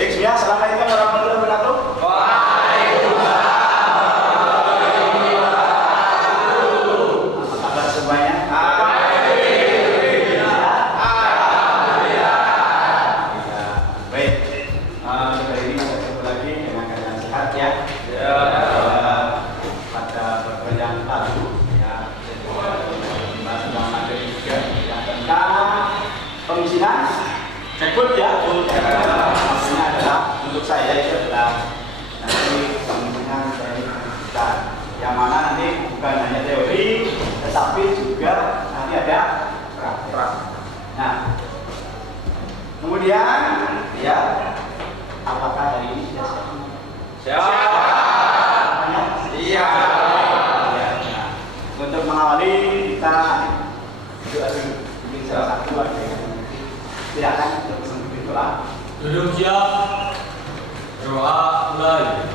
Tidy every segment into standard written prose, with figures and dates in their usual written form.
Baik, ya, assalamualaikum warahmatullahi wabarakatuh. Apa kabar semuanya? Baik, hari ini kita ketemu lagi dengan keadaan sehat ya. Pada pertemuan baru ya. Sedang materi juga yang tentang pengisian cekut ya. Maksudnya adalah untuk saya itu adalah nanti pengisian dari kita yang mana nanti bukan hanya teori tetapi juga nanti ada praktek. Nah, kemudian ya, apakah hari ini sudah siap? Iya. Nah, untuk mengawali kita doa dulu. Mungkin salah satu ada yang silakan untuk berdoa. Duduk siap. Doa mulai.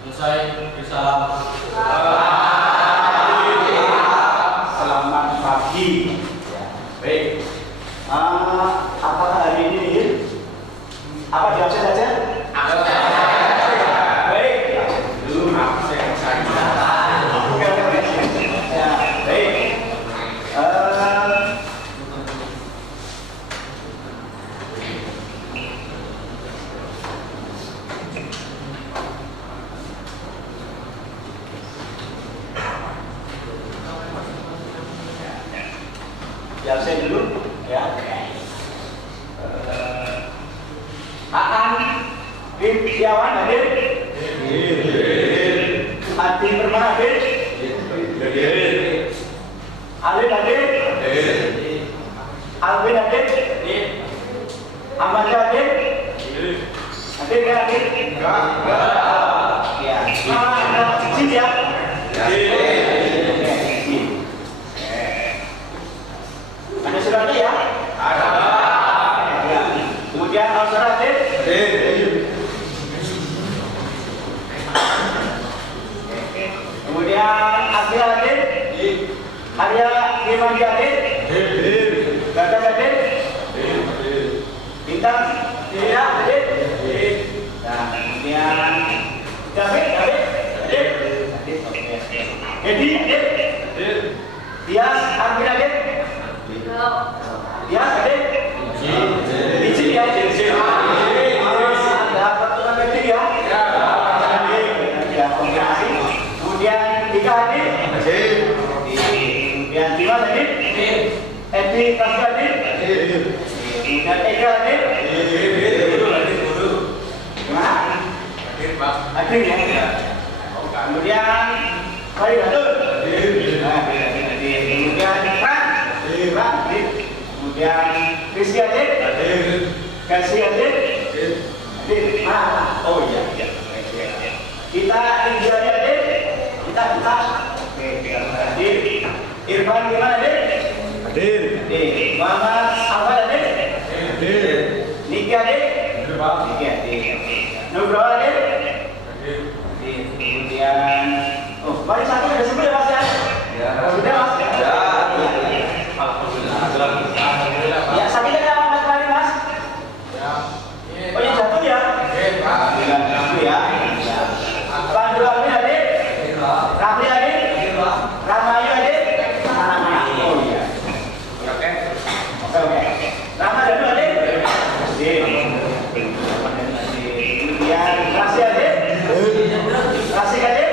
Selesai bersalam. Selamat pagi. Baik. Apakah hari ini apa di absen saja? Baik. Dulu absen saja. Ya, baik. Di absen dulu ya. Aan Rintiawan hadir. Adi Permana hadir. Alin hadir. Alvin hadir. Ahmad hadir. Hadir nggak hadir? Enggak. Ya. Izin ya. Ada suratnya ya? Ada. Ya. Kemudian Al-Surah hadir? Kemudian Akhil hadir? Arya Firmandi hadir? Gagal hadir? Bintang Dira hadir? Nah, kemudian David hadir? Edi hadir? Tias Arvin hadir? Tias hadir? Izin ya? Ada peraturan meeting ya? Ya, komunikasi. Kemudian Dika hadir? Kemudian Dimas hadir? Edi Kasih hadir? Kemudian Ega hadir? Gimana? Hadir ya? Kemudian Farid hadir? Kemudian Fran hadir? Kemudian Rizky hadir? Kasih hadir? Mana? Oh iya. Kita Rizky hadir? Kita. Oke, hadir. Irfan gimana hadir? Hadir. Muhammad Ahmad hadir? Hadir. Niki hadir? Niki hadir. Nugroho hadir? Hadir. Kemudian mari satu sudah sebut ya Mas ya? Ya. Sudah Mas? Ya. Alhamdulillah. Ya, sakitnya kenapa Mas kemarin Mas? Ya. Oh ya jatuh ya? Alhamdulillah jatuh ya. Pandu Amin hadir? Rafli hadir? Ramayu hadir? Oh iya. Oke. Rama Danu hadir? Hadir. Kemudian Rasi hadir? Rasi hadir?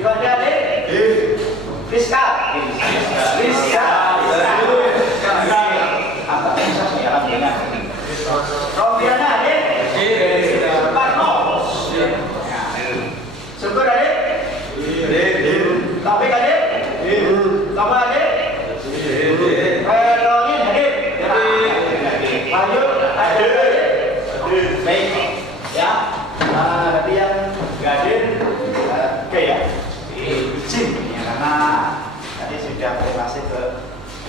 Iwanda hadir? Rizka? Apa bisa saya dengan Robiana hadir? Parno? Syukur hadir? Taufik hadir? Tama hadir? Ronin hadir? Ayo hadir? Baik ya. Tadi yang nggak hadir oke ya, izin ya, karena tadi sudah terima ke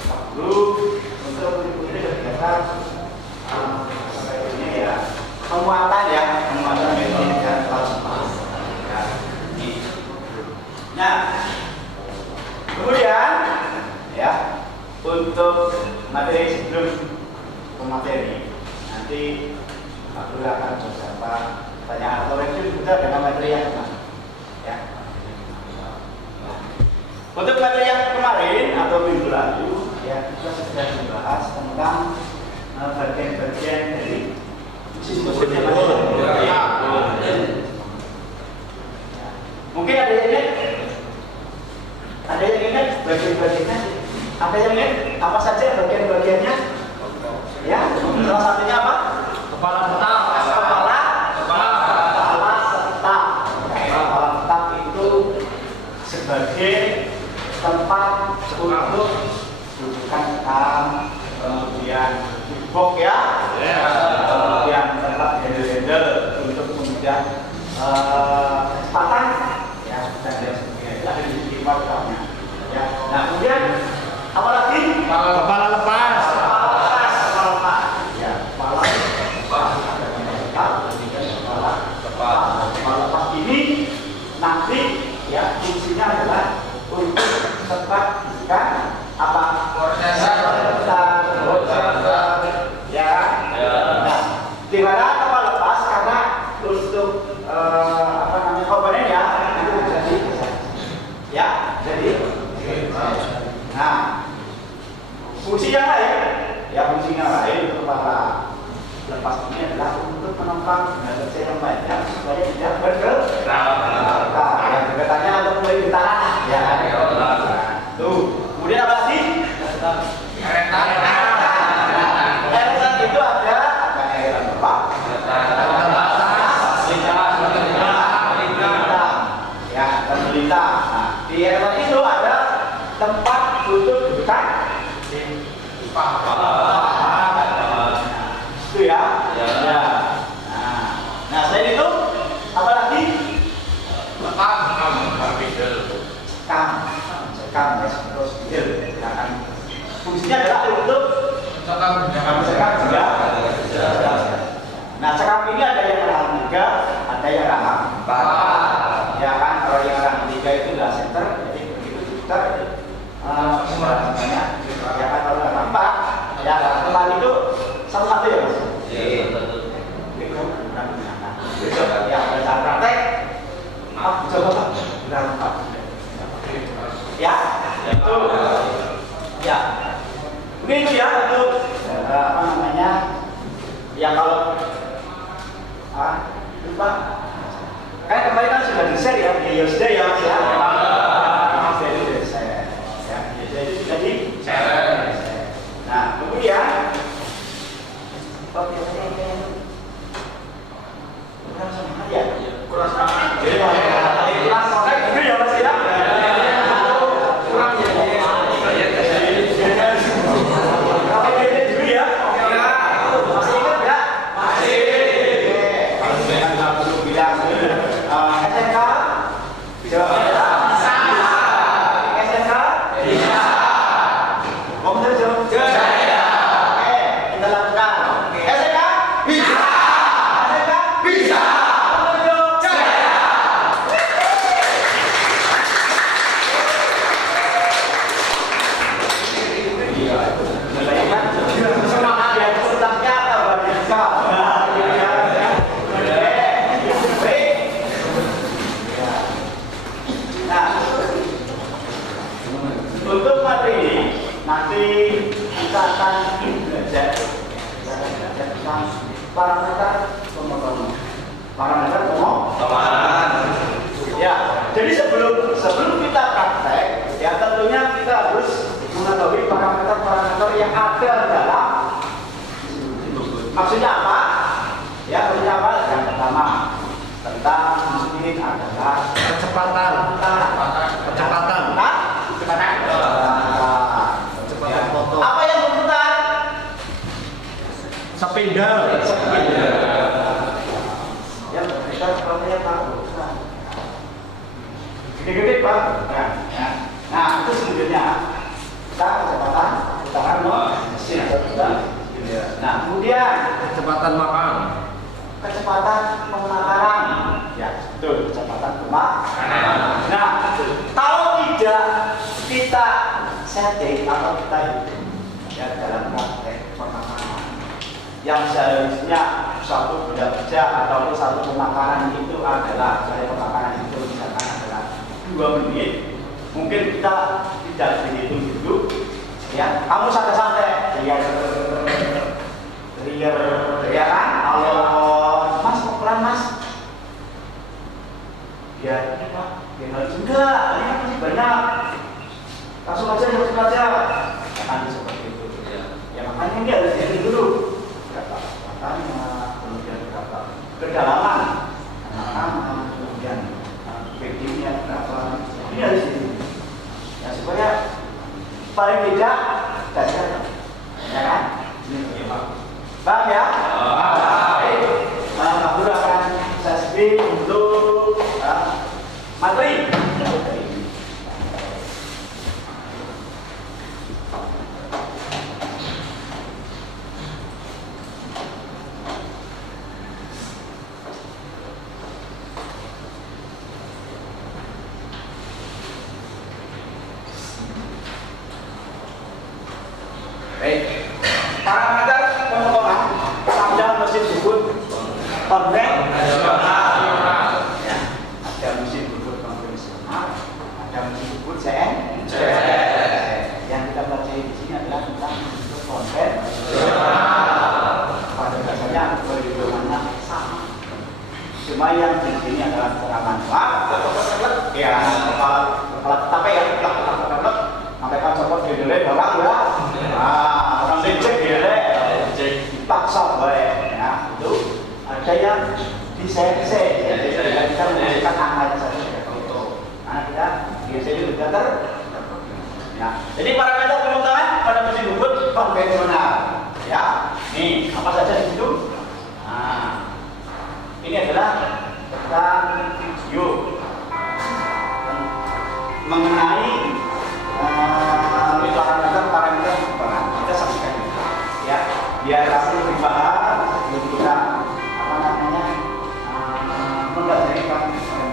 Pak Guru untuk mengikuti kegiatan ini ya, penguatan metode dan kelas. Nah, kemudian ya untuk materi sebelum ke materi. Nanti aku akan beberapa pertanyaan atau review juga dengan materi yang kemarin. Ya. Untuk materi yang kemarin atau minggu lalu, ya kita sudah membahas tentang bagian-bagian dari sistem. Mungkin ada yang ingat? Ada yang ingat bagian-bagiannya? Ada yang ingat apa saja bagian-bagiannya? Ya, salah satunya apa? Kepala staf. Kepala staf. Kepala staf itu sebagai tempat untuk dudukan tam, kemudian box ya, kemudian tempat handle untuk kemudian kecepatan ya, dan sebagainya. Itu ada di sini utamanya. Ya. Nah kemudian apa lagi? Kepala lepas. Kepala lepas ini nanti ya fungsinya adalah untuk tempat dudukan apa? Prosesor ya. Nah, di mana kepala lepas karena untuk apa namanya komponennya itu jadi ya jadi. Nah, fungsi yang lain ya fungsinya lain untuk kepala lepas ini adalah untuk menopang tenaga kerja yang banyak supaya tidak bergerak. Ya, bergeraknya untuk mulai di tanah ya. Tuh, kemudian apa lagi? Eretan itu ada apa? Ya, pemerintah. Nah, di eretan itu ada tempat untuk dudukan. Itu ya. Ya. Nah, selain itu apa lagi? Sekam ya, terus fungsinya adalah untuk sekam juga. Nah, sekam ini ada yang rahang 3, ada yang rahang 4. Ya kan, kalau yang rahang 3 itu adalah center, jadi begitu juga semuanya. Ya kan, kalau rahang 4, ya rahang itu satu-satu ya mas. Ya, pada saat praktek, coba pak, rahang 4. Ya, itu. Ya, begitu ya untuk apa namanya? Ya kalau lupa, kan kemarin kan sudah di-share ya, ya sudah ya, ya. Jadi, nah kemudian, kurang semangat ya, kurang semangat. Jadi kurang semangat itu ya mas ya. Nanti kita akan belajar tentang parameter pemotongan. Parameter pemotongan. Ya, jadi sebelum kita praktek, ya tentunya kita harus mengetahui parameter-parameter yang ada dalam. Maksudnya apa? Ya, maksudnya apa? Yang pertama tentang mesin adalah kecepatan. Apa yang berputar? Spidol. Yang berputar seperti yang tahu. Gede-gede pak. Nah itu sebenarnya kita kecepatan putaran mesin. Nah kemudian Kecepatan makan. kecepatan pemakaran. Ya betul, kecepatan pemakaran. Nah kalau tidak kita setting atau kita hitung yang seharusnya suatu benda kerja atau satu pemakaran itu adalah pemakaran itu misalkan adalah 2 menit, mungkin kita tidak dihitung dulu ya, kamu santai-santai ya kan, kalau mas mau pelan mas ya ini pak, ya harus enggak, ini masih banyak langsung aja kan seperti itu ya, makanya dia harus dihitung dulu berapa matanya, kemudian berapa kedalaman anak-anak, kemudian backingnya berapa, ini harus dihitung ya, supaya paling tidak dasar ya kan, ini ya pak bang ya, baik, Pak Guru akan sesi untuk materi. Parameter pemotongan pada mesin bubut konvensional. Ya, ada mesin bubut konvensional, ada mesin bubut CNC. Yang kita pelajari di sini adalah tentang mesin bubut konvensional. Pada dasarnya perhitungannya sama. Cuma yang di sini adalah cara manual. Ya, kalau tapi ya, sampai kan copot di orang ya. Orang lecek ya, dipaksa boleh. Nah, itu ada yang di CNC, jadi kita menggunakan angka saja. Nah, kita di sini sudah Nah, jadi parameter pemotongan pada mesin bubut konvensional. Ya, nih apa saja di situ? Nah, ini adalah tentang video mengenai parameter pemotongan. Kita saksikan ya, biar langsung lebih paham sebelum kita mempelajari parameter.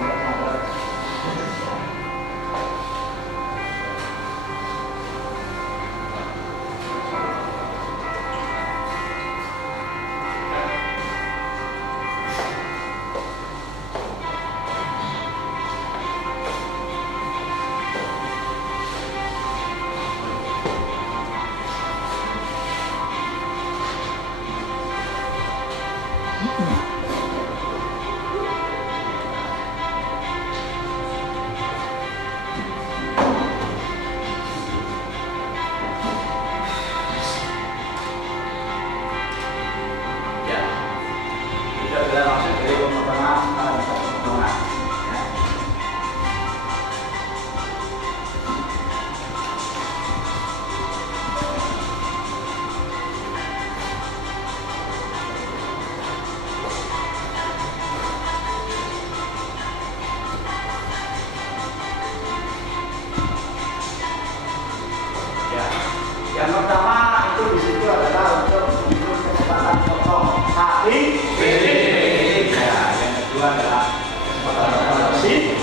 Yang pertama itu di situ adalah untuk kecepatan potong hati. Yang kedua adalah kecepatan produksi.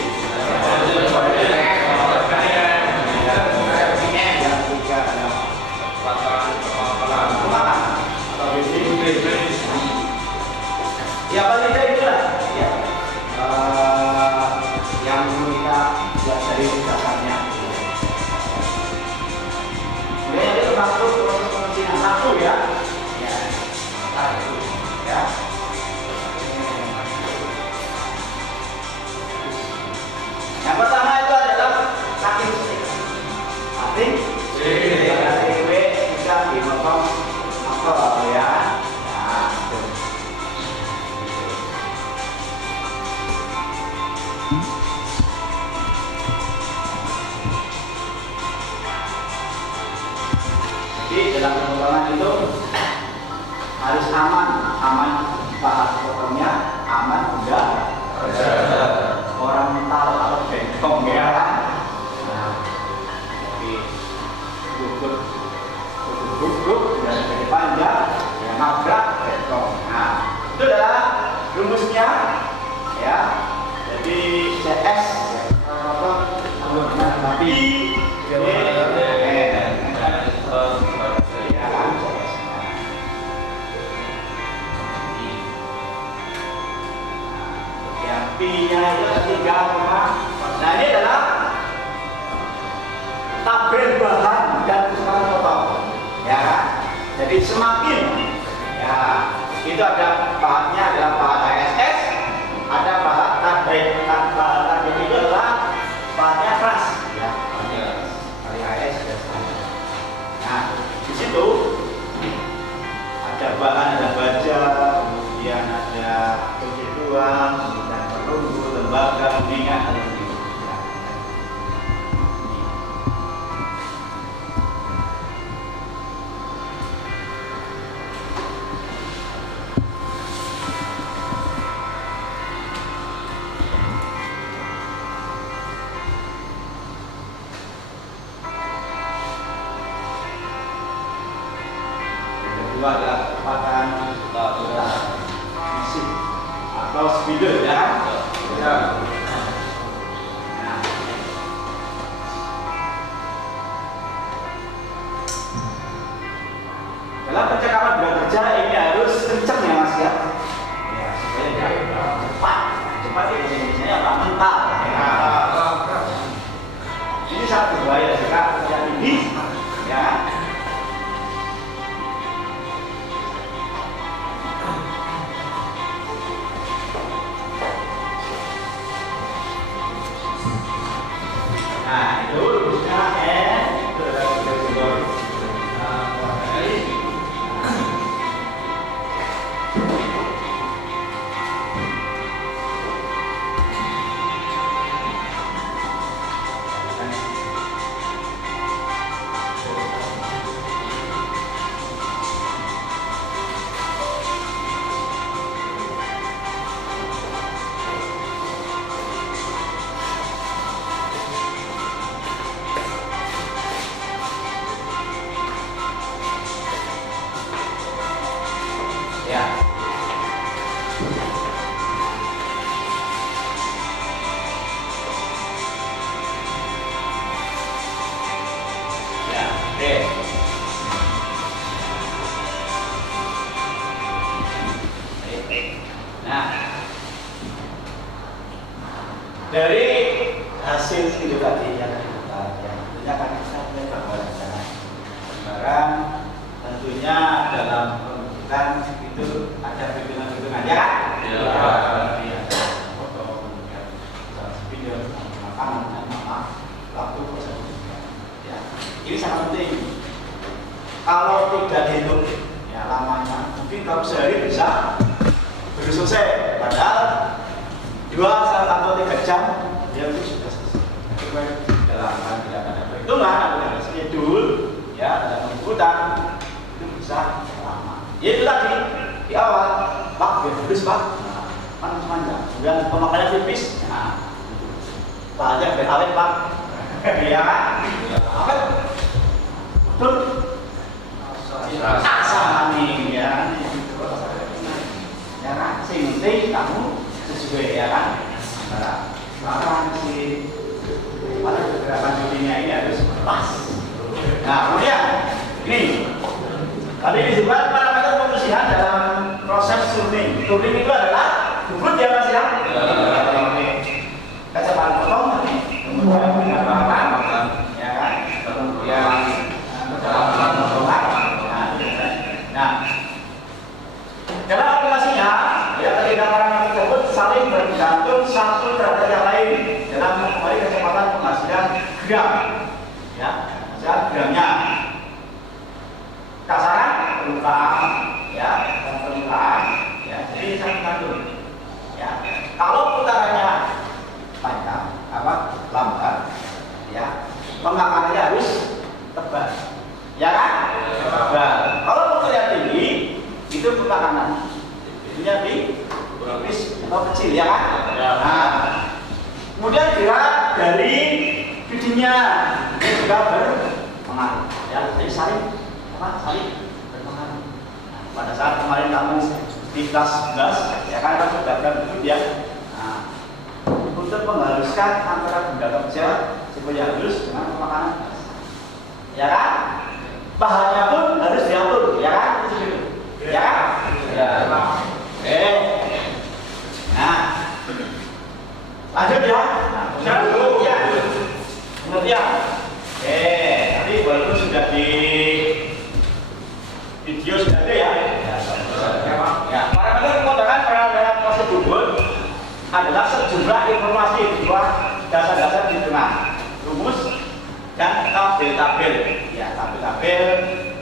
Yang ketiga adalah kecepatan pemakan atau bisnis. Ya paling tidak itulah ya. Yang kita pelajari dasarnya. Itu masuk proses pengecilan satu ya. Ya. Satu ya. Yang pertama itu adalah cutting stick. Cutting stick. Dari W bisa dipotong apa ya. Nah, itu. Jadi dalam pemotongan itu harus aman bahan potongnya, aman enggak orang mental atau bengkong ya kan. Nah, jadi duduk dari depan ya nabrak bengkong. Nah, itu adalah rumusnya ya. Jadi CS tapi 3, 5. Nah ini adalah tabel bahan dan kesukaan potong. Ya, jadi semakin ya itu ada bahannya adalah bahan HSS, ada bahan tabel itu adalah bahannya keras. Ya, kali HSS. Nah di situ ada bahan, ada baja, kemudian ada kebutuhan, kemudian perunggu, lembaga, bimbingan, ada begitu. Kedua adalah kecepatan mesin atau speeder ya. Ya. Nah. Dalam percakapan bekerja ini harus kencang ya mas ya. Ya supaya dia cepat. Cepat itu jenisnya apa? Mental. Ya. Ini sangat berbahaya jika kerjaan ini ya. Nah itu rumusnya itu adalah sumber. Ya. Ya, oke. Nah, dari hasil itu tadi yang tentunya kan kita punya barang tentunya dalam pembentukan itu ada hitungan-hitungan ya kan? Iya. Foto, kemudian video, makanan dan waktu proses. Ya, ini sangat penting. Kalau tidak dihitung ya lamanya, mungkin kalau sehari bisa baru selesai. Padahal 2 atau 3 jam dia itu sudah selesai. Dalam tidak ada perhitungan, ada schedule, ya, ada pengikutan itu bisa lama. Ya itu tadi di awal, Pak, biar habis Pak, kan panjang. Kemudian pemakaian tipis, nah, bahannya biar awet Pak, iya kan? Awet, betul. Asal nih, ya, ya kan? Sing penting kamu sesuai ya kan? Sekarang si pada gerakan bikinnya ini harus pas. Nah kemudian ini tadi disebut parameter pembersihan dalam proses turning. Turning itu adalah bubut ya mas ya. Kecepatan potong, kemudian pengapakan, ya kan? Kemudian nah, dalam aplikasinya ya ketiga parameter tersebut saling bergantung satu terhadap yang lain dalam kembali kecepatan penghasilan gram, ya, penghasilan gramnya. Kasaran permukaan, ya, dan permukaan, ya, jadi saling gantung, ya. Kalau putarannya panjang, lambat, ya, pengakarannya harus tebal, ya kan? Tebal. Kalau putarnya tinggi, itu putaran itunya tipis atau kecil, ya kan? Nah, kemudian gerak dari bidinya ini juga berpengaruh, ya, jadi saling berpengaruh. Nah, pada saat kemarin kamu di kelas 11, ya kan sudah belajar ya. Nah, untuk mengharuskan antara benda kerja supaya halus dengan pemakanan gas, ya kan? Bahannya pun harus diatur, ya kan? Ya kan? Ya. Nah, Lanjut ya. Nah, dulu ya. Mengerti ya? Nanti walaupun sudah di video sudah ada ya. Ya, parameter penggunaan parameter prosedur adalah sejumlah informasi berupa dasar-dasar hitungan, rumus dan tabel-tabel. Ya, tabel-tabel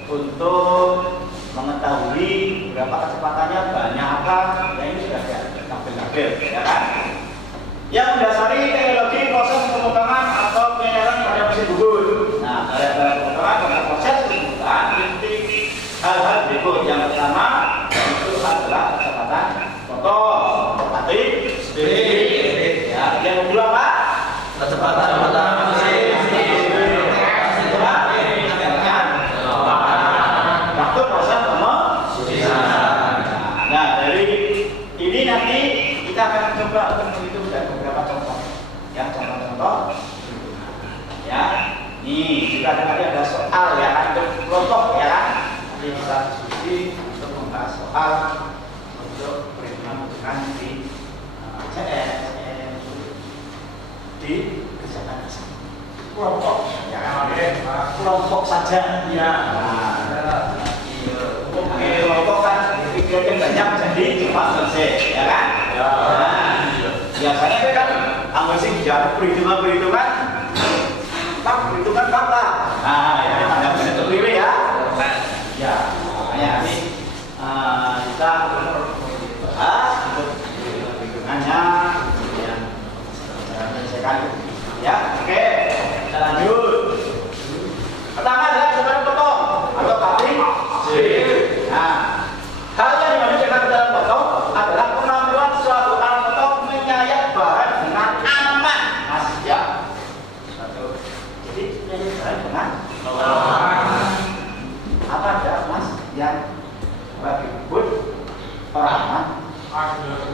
untuk mengetahui berapa kecepatannya, banyak apa. Ya, ini sudah ada tabel-tabel, ya kan? Yang mendasari teknologi proses pengembangan atau penyaluran pada mesin bubur. Nah, pada pengembangan pada proses pembuatan inti hal-hal berikut. Yang pertama itu adalah kecepatan motor, statik, speed. Ya, yang kedua apa? Kecepatan mesin. Waktu proses pembuatan. Nah, dari ini nanti kita akan coba untuk menghitung dari beberapa contoh. Ya, contoh-contoh. Ya, nih juga ada soal ya kan untuk kelompok ya kan. Nanti kita diskusi untuk membahas soal untuk perhitungan di CS di kesehatan kelompok ya kan. Kelompok saja ya. Oke, kelompok kan pikirkan banyak jadi cepat selesai ya kan. Nah, biasanya kan ambil sih bicara perhitungan fakta. Nah, ya ada bisa terpilih ya. Ya, makanya ini kita bahas untuk perhitungannya yang menyelesaikan ya. Oke, kita lanjut. Pertama adalah kecepatan potong atau cutting speed. Nah, hal yang dimaksud dengan kecepatan potong adalah kemampuan suatu alat potong menyayat bahan dengan aman. Mas, ya. Jadi menyayat bahan dengan aman. Apa ada Mas yang bagi bubut orang aman?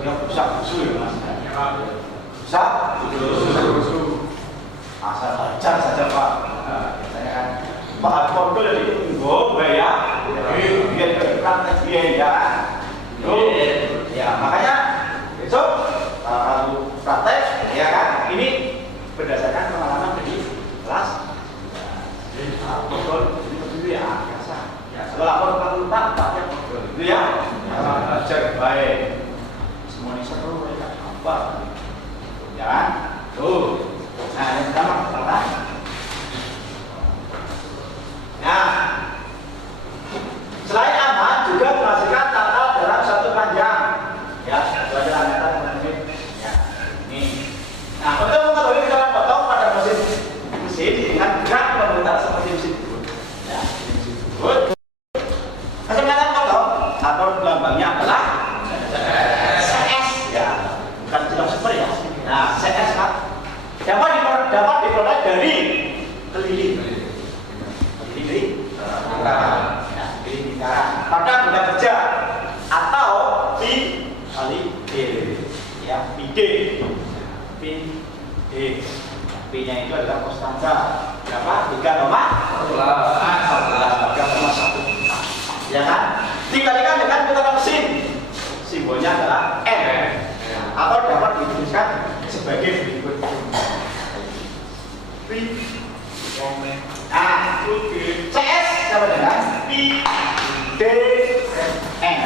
Yang rusak busuk ya Mas. Rusak busuk. Asal ajar saja Pak. Biasanya kan Pak Alkohol jadi bayar. Biar berpraktek biar ya. Ya makanya besok kalau praktek ya kan ini berdasarkan pengalaman dari kelas. Betul itu ya biasa. Ya kalau lapor fakultas pakai betul itu ya. Belajar baik. Semuanya seru ya apa? Ya kan? Tuh. Nah yang pertama nah, selain aman juga menghasilkan total dalam satu panjang ya, belajar meter menit ya, ini nah, untuk mengetahui kecepatan potong pada mesin dengan gerak memutar seperti mesin bubut ya, mesin bubut kecepatan potong atau lambangnya adalah CS ya, bukan tidak super ya. Nah, CS kan dapat diperoleh dari keliling pada benda kerja atau pi kali d ya, pi d p-nya itu adalah konstanta berapa? 3,1 ya kan? Dikalikan dengan putaran mesin simbolnya adalah M atau dapat dituliskan sebagai berikut. Nah, CS sama dengan pi d n.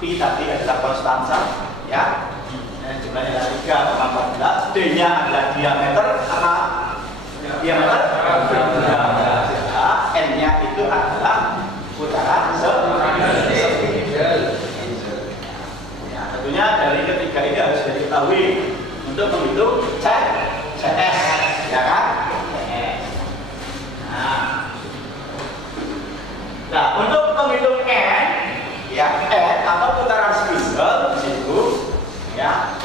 Pi tadi adalah konstanta ya. Jumlahnya adalah 3,14. D-nya adalah diameter apa? Diameter. N-nya itu adalah putaran segel. Ya, tentunya dari ketiga ini harus diketahui untuk menghitung CS ya kan? Nah, untuk menghitung N ya, N atau putaran spindle di situ ya,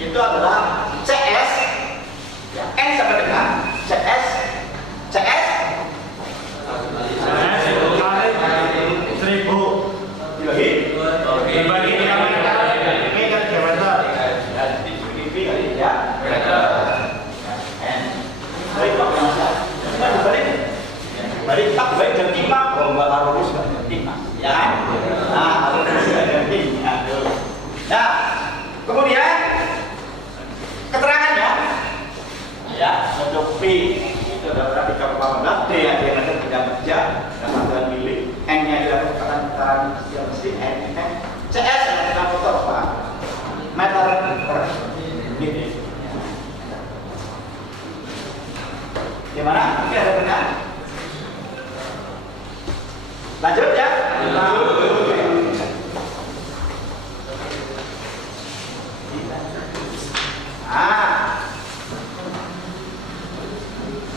itu adalah CS ya, N sama dengan CS dibagi diameter ya, dibagi kali ya N. Baik Pak, kita dibalik tak baik dan timah, kalau nggak harus dan timah ya kan? Nah, harus dan timah. Nah, kemudian 18 D ada yang ada bidang kerja dan panggilan milik, N-nya adalah kecepatan dia mesin, N, CS adalah motor Pak, meter per menit. Gimana? Mungkin ada pertanyaan? Lanjut ya?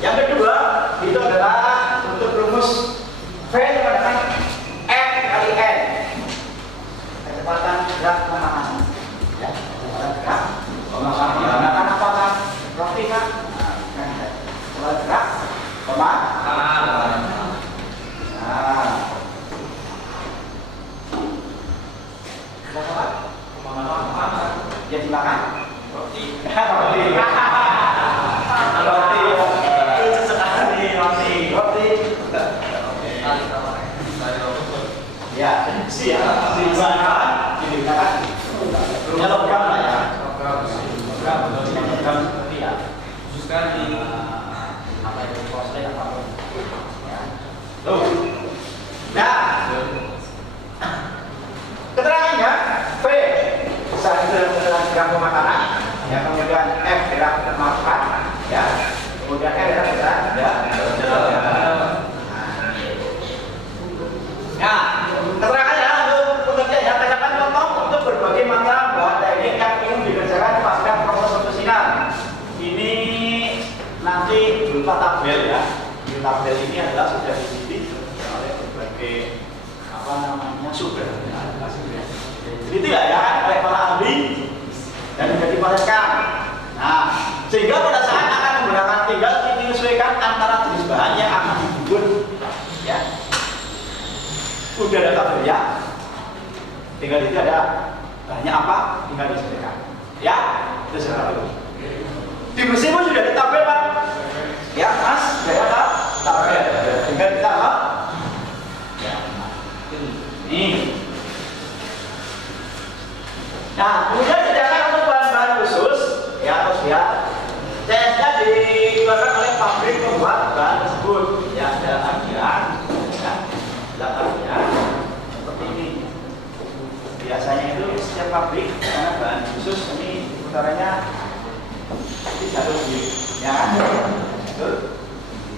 Yang kedua itu adalah untuk rumus V dengan F kali N, kecepatan gerak pemahaman. Ya, kecepatan gerak pemahaman. Menggunakan apakah roti kan? Kecepatan gerak pemahaman. Pemahaman. Ya silakan. Roti. Ya, siap. Silakan. Digunakan. Rumahnya logam lah ya. Logam seperti ya. Khususkan di apa itu porselen apapun. Ya. Tuh. Nah. Keterangannya P keterangan gerak pemakanan, ya, kemudian F gerak termakan, ya, kemudian R gerak Nah, keterangannya untuk pekerjaan katakan contoh untuk berbagai macam bahan teknik yang ingin dikerjakan pasca proses pemesinan. Ini nanti berupa tabel ya. Di tabel ini adalah sudah dibidik oleh berbagai apa namanya sumber. Jadi tidak ya oleh para ahli dan juga dipastikan. Nah, sehingga pada saat akan menggunakan tinggal menyesuaikan antara jenis bahan yang akan dibuat, ya. Udah ada tabelnya, tinggal itu ada bahannya apa, tinggal disesuaikan, ya. Itu satu. Di mesin pun sudah ada tabel Pak, ya Mas, sudah ada tabel, tinggal kita apa? Ya. Ini. Nah, kemudian sediakan untuk bahan-bahan khusus, ya harus ya. CS-nya dikeluarkan oleh pabrik pembuat bahan tersebut, ya dalam artian, ya, dalam artian seperti ini. Biasanya itu setiap pabrik karena bahan khusus ini utaranya tidak lebih, ya kan? Betul.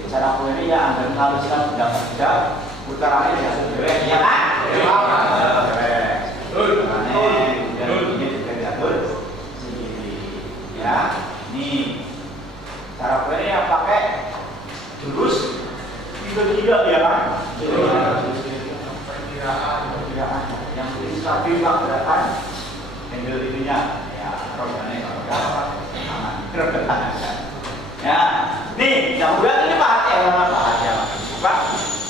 Cara ini ya Anda haruskan benda-benda utaranya ya sudah, ya kan? Ya, nih cara yang pakai jurus tidak ya kan? Perkiraan yang stabil gerakan handle ininya, ya rodanya ya, nih kemudian ini Pak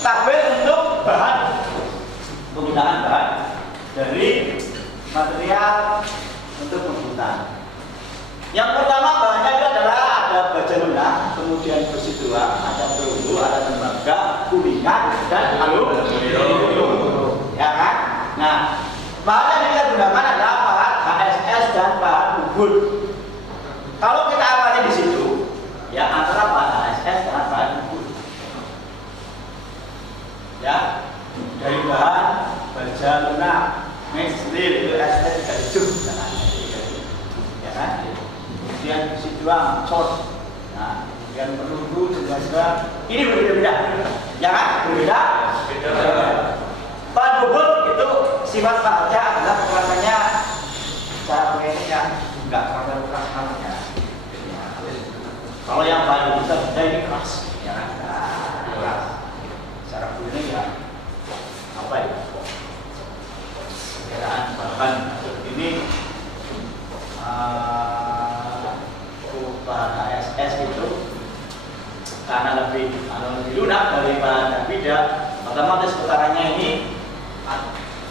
tabel untuk bahan penggunaan bahan dari material untuk pembuatan. Yang pertama bahannya itu adalah ada baja lunak, kemudian besi dua, ada perunggu, ada tembaga, kuningan, dan aluminium. Ya kan? Nah, bahan yang kita gunakan adalah bahan HSS dan bahan ubud. Kalau kita awalnya di situ, ya antara bahan HSS dan bahan ubud. Ya, dari bahan baja lunak, steel itu ST tidak hidup, ya kan? Kemudian besi dua, short, nah, kemudian perunggu juga ini berbeda-beda, ya kan? Berbeda. Bahan bubut itu sifat bahannya adalah kekerasannya cara pakainya enggak terlalu keras ya. Kalau yang bahan bisa ini keras, ya kan? Keras. Cara bunyi ya apa ya? Perkiraan bahkan ini bahan HSS itu karena lebih lunak dari bahan beda, otomatis putarannya ini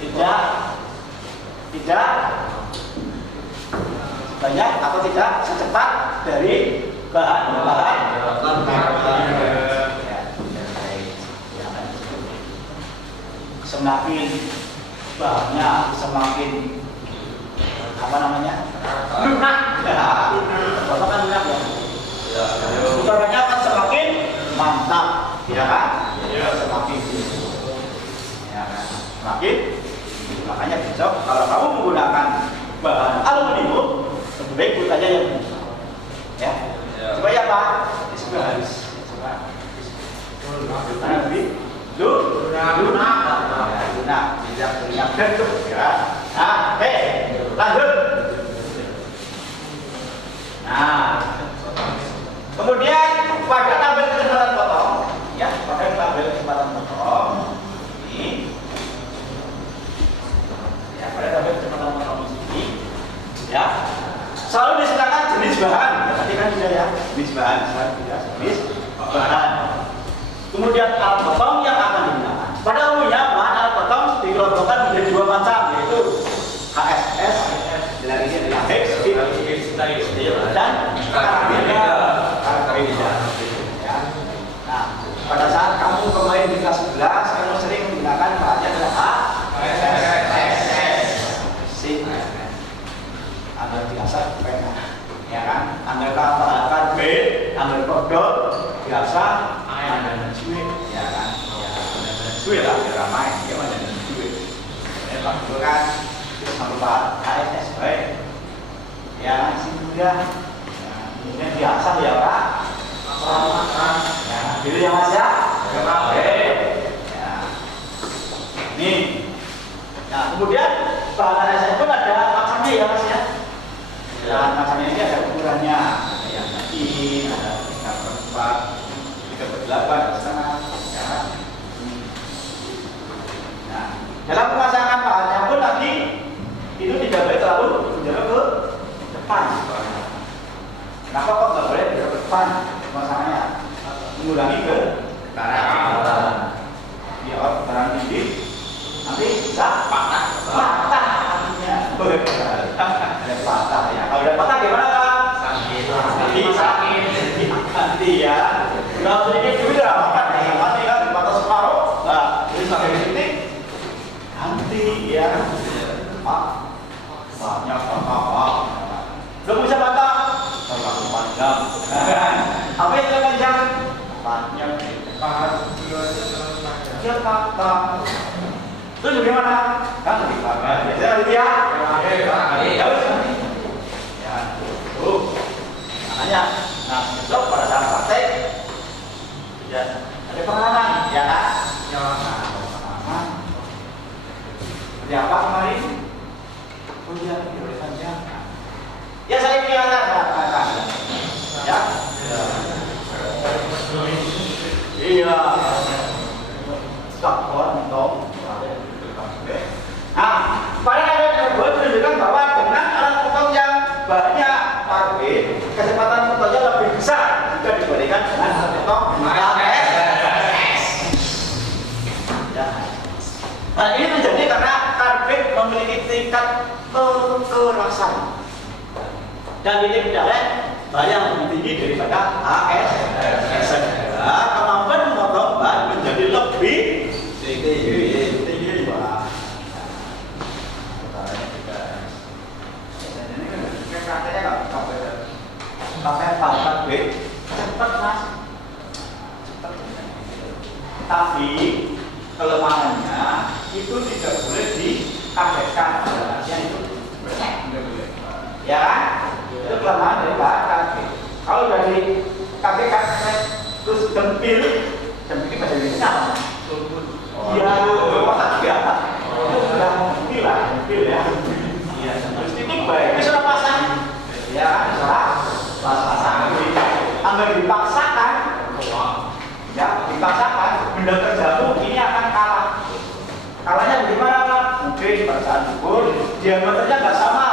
tidak banyak atau tidak secepat dari bahan semakin bahannya semakin apa namanya lunak, apa kan lunak ya, udaranya akan semakin mantap. ya kan? Semakin ya kan? Semakin makanya besok kalau kamu menggunakan bahan aluminium lebih baik put aja yang ya supaya apa? Supaya habis lunak tidak gantung ya. Nah, lanjut. Nah, kemudian pada tabel kecepatan potong, ya, pada tabel kecepatan potong ini, ya, pada tabel kecepatan potong ini, ya, selalu disediakan jenis bahan. Tadi kan sudah ya, jenis bahan, jenis bahan. Kemudian alat potong yang akan digunakan. Pada umumnya bahan alat potong dikelompokkan menjadi dua macam, yaitu HSS, ini adalah hex, dan karabida. Nah, pada saat kamu kemarin di kelas 11, kamu sering menggunakan bahannya adalah HSS. Anda biasa pena, ya kan? Anda katakan B, Anda kodok biasa, Anda cuy, ya kan? Cuy lah, biar ramai, dia mana cuy. Ini lakukan sampai HSS baik. Ya, sih mudah. Ini biasa ya Pak. Ya, pilih yang Mas ya. Ya. Nih. Nah, kemudian bahan HSS pun ada macamnya ya Mas ya. Ya, macamnya ini ada ukurannya. Ada yang kecil, ada 3/4, 3/8, setengah. Ya. Nah, dalam pemasangan bahannya pun tadi itu tidak boleh terlalu menjauh ke depan. Kenapa kok nggak boleh ke depan pemasangannya? Mengurangi ke kanan. Ya, orang tinggi nanti bisa patah artinya. Ada patah ya. Kalau ada patah gimana Pak? Sakit ya. Kalau sedikit juga makan ya, mati kan patah separuh. Nah, jadi sampai di sini nanti ya. Banyak apa? Belum bisa patah. Terlalu panjang. Apa yang panjang? Panjang. Jakarta. Terus bagaimana? Kan lebih panjang. Biasanya dia. Ya. Makanya, nah besok pada saat praktek, ya ada pengalaman, ya kan? Pengalaman. Seperti apa kemarin? Oh iya, boleh panjang. Ya saya mengingatkan, ya. Iya. Sakon dong. Nah, pada ayat kedua menunjukkan bahwa dengan alat potong yang banyak karbit, kecepatan potongnya lebih besar jika dibandingkan dengan alat potong HSS. Ya. Nah, ini terjadi karena karbit memiliki tingkat kekerasan dan ini bidangnya banyak lebih tinggi daripada HSS. Kemampuan memotong bahan menjadi lebih tinggi. Wah. Katanya nggak pakai bahan B, cepat Mas. Cepat. Tapi kelemahannya itu tidak boleh dikagetkan. Itu ya kan? Itu kelemahan dari bahan KG. Kalau dari KG terus dempil masih bisa. Iya, itu sudah dempil lah, dempil ya. Iya, terus titik baik. Ini sudah pasang, ya kan? Sudah pasang. Ambil dipaksakan, ya dipaksakan. Benda terjatuh ini akan kalah. Kalahnya bagaimana Pak? Mungkin pada saat ukur diameternya nggak sama.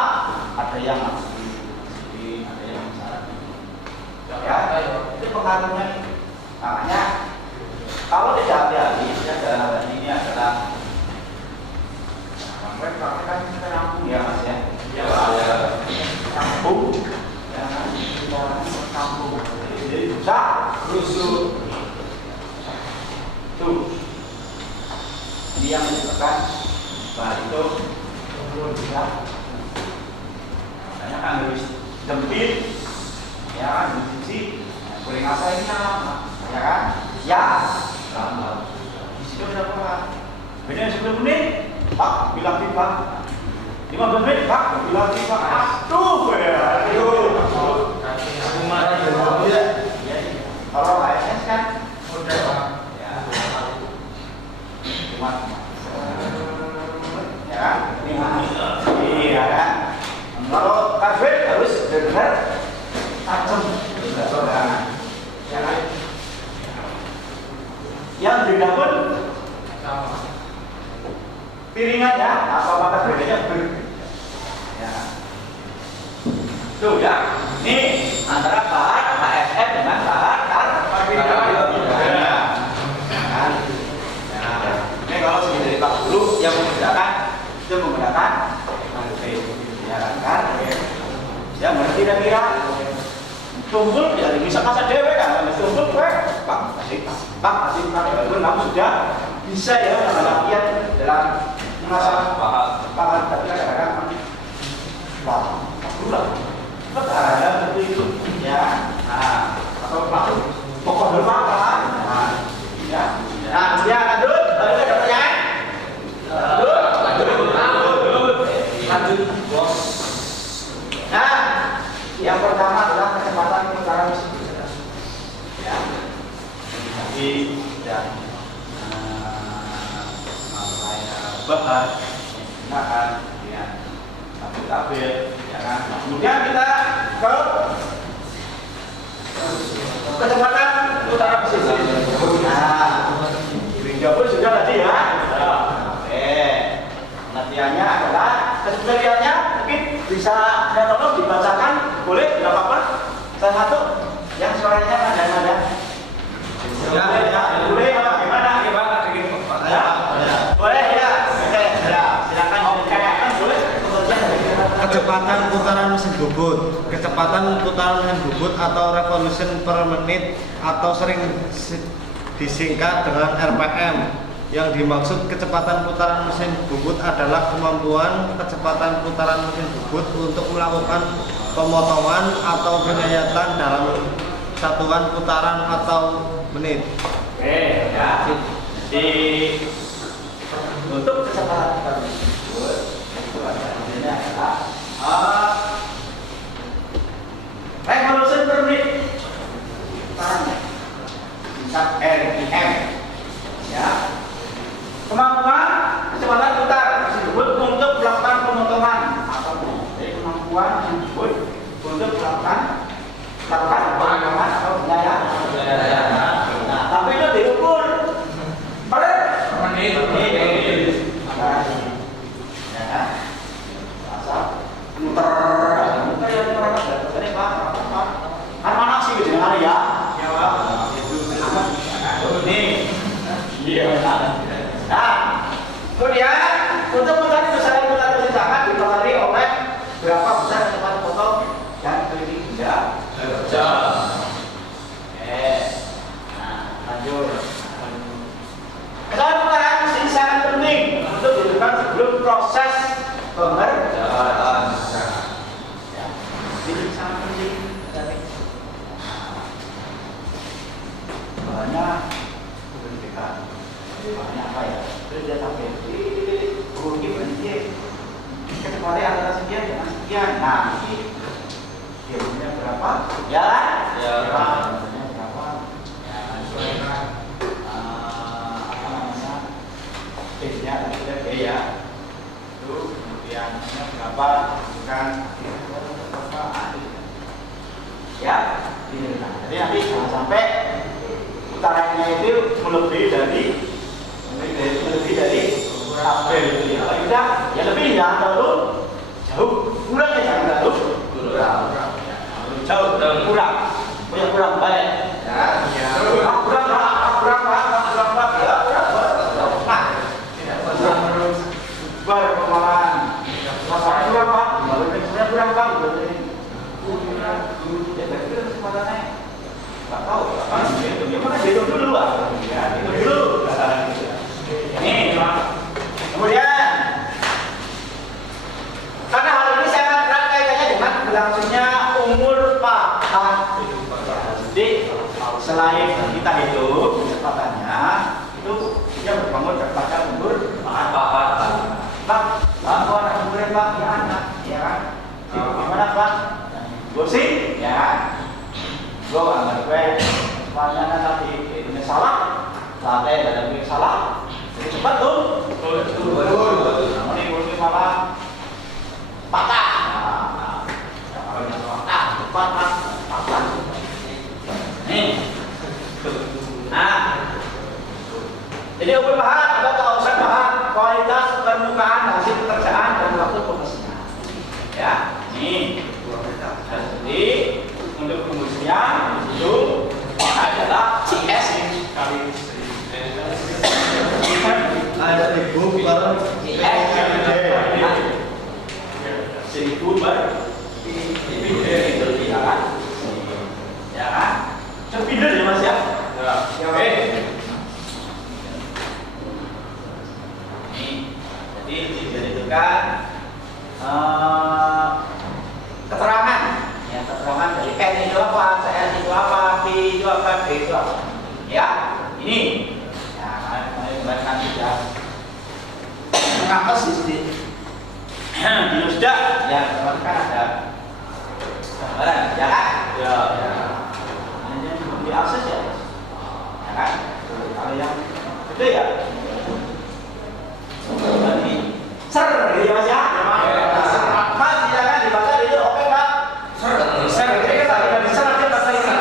Ada yang sini, ada yang sana. Ya, itu pengaruhnya. Makanya kalau tidak hati-hati, ini adalah mereka kan kita rampung ya Mas ya. Ya, rampung. Ya, rampung. Jadi bisa rusuh. Tuh. Ini yang menyebabkan bahan itu turun ya. Makanya kan harus dempil, ya kan, dicuci, goreng asalnya lama, ya kan? Ya. Di situ berapa? Beda 10 menit. Pak, bilang FIFA. 15 menit, Pak, bilang FIFA. Aduh, ya. Aduh. Kalau ASS kan udah Pak. Ya. Cuma ya, iya kan. Kalau kafir harus benar tajam. Ya kan? Yang di dapur piringan ya, apa-apa bedanya ya. Tuh ya, ini antara bahan HSM dengan bahan ini kalau segini dari dulu yang menggunakan itu menggunakan ya kan? Ya mengerti dan kira tumpul ya bisa kasar dewe kan, tumpul Pak kasih kamu sudah bisa ya latihan dalam masa paham tapi kadang-kadang paham ada seperti itu ya. Nah atau pokok bermakna ya. Nah kemudian lanjut ada pertanyaan lanjut bos. Nah yang pertama adalah kecepatan pemutaran mesin ya. Jadi dan bahan ya tabel ya kan. Kemudian kita ke kecepatan putaran mesin. Nah, Windows sudah tadi ya. Oke. Pengertiannya adalah kecepatan mungkin bisa ya tolong dibacakan, boleh tidak apa-apa. Salah satu yang suaranya ada. Ya, boleh gimana? Boleh ya. Oke, silakan. Oke, boleh. Kecepatan putaran mesin bubut. Kecepatan putaran mesin bubut atau revolution per menit atau sering disingkat dengan RPM. Yang dimaksud kecepatan putaran mesin bubut adalah kemampuan kecepatan putaran mesin bubut untuk melakukan pemotongan atau penyayatan dalam satuan putaran atau menit. Oke, ya. Jadi untuk kecepatan putaran mesin bubut itu adalah revolution per menit putarannya singkat RPM ya. Kemampuan kecepatan putar mesin bubut untuk melakukan pemotongan atau jadi kemampuan mesin bubut untuk melakukan pemotongan atau penyayatan. Nah, tapi itu diukur per menit. Ya, asal muter yang tadi Pak. Kan mana sih jenengan ya? Ya Pak. Ini. Iya. Nah, kemudian untuk mencari besaran putaran mesin sangat dipelajari oleh berapa besar kecepatan potong dan keliling jam. Nah, lanjut. Kecepatan putaran mesin sangat penting untuk dilakukan sebelum proses pengerjaan. Ya, ini sangat penting. Banyak pendidikan. Makanya apa ya? Terus dia sampai rugi berhenti. Kecepatan antara sekian dengan sekian. Nah, ini dia berapa? Ya, berapa? Ya, apa namanya? Base-nya sudah ya. Itu kemudian berapa? Bukan berapa? Ya, ini. Jadi nanti jangan sampai putarannya itu melebihi dari tabel itu ya. Kalau tidak, ya lebih ya terlalu jauh, kurang ya jangan terlalu jauh dan kurang, kurang baik. Ya, kurang pak, ya nah, tidak terus berpengalaman. Masalah kurang pak, sebenarnya kurang pak, jadi kesempatannya nggak tahu, apa? Gimana hitung dulu ah? Ya, hitung dulu. 1000 per PID. 1000 per PID itu ya kan? Ya kan? Sepindah ya Mas ya? Ya. Oke. Jadi itu kan keterangan, ya keterangan dari N itu apa, CN itu apa, P itu apa, B itu apa, ya ini, ya kemarin kan sudah mengapas di sini, sudah, ya kemarin kan ada gambaran, ya kan, ya, hanya diakses ya kan, kalau yang itu ya. Berarti ser gitu ya Mas ya. Mas silakan dibaca itu oke Pak. Ser. Jadi kan tadi ser aja bahasa ini.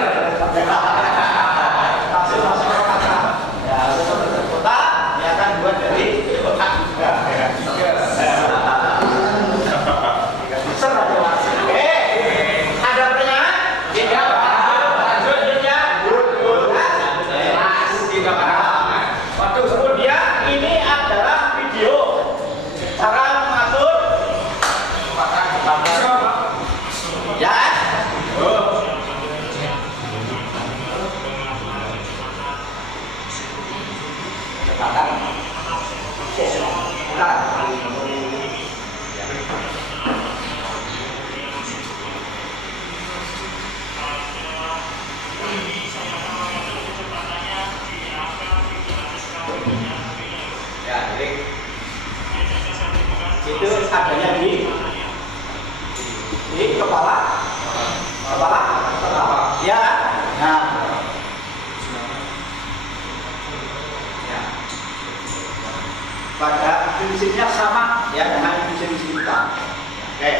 Masuk kata. Ya, seperti kota ya kan buat dari kota juga. Ser aja Mas. Oke. Ada pertanyaan? Tidak. Lanjut ya. Good. Mas, tidak paham. Waktu kemudian ini adalah video cara mengatur ya kecepatan ya, jadi itu adanya di kepala ya. Nah ya, pada prinsipnya sama ya dengan prinsip kita. Oke.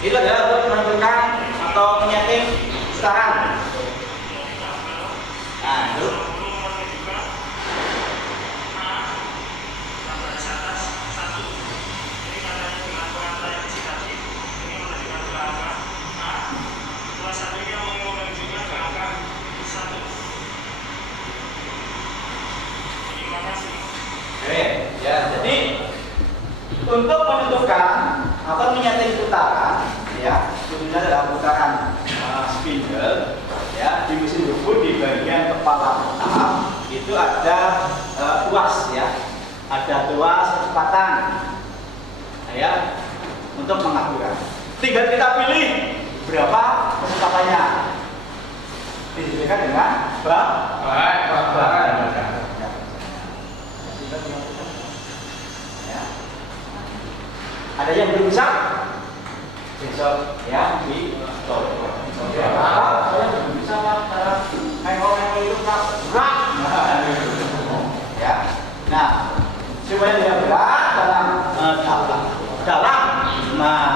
Itu adalah buat menentukan atau menyeting putaran. Nah, itu. Oke, ya, jadi untuk menentukan atau menyeting putaran ya, sebenarnya adalah putaran spindle ya, di mesin bubut di bagian kepala tetap itu ada tuas ya, ada tuas kecepatan ya, untuk mengaturkan. Tinggal kita pilih berapa kecepatannya, disesuaikan dengan ya. Ada yang belum bisa besok ya di saya belum bisa cara nengok itu berat ya. Nah, supaya tidak berat dalam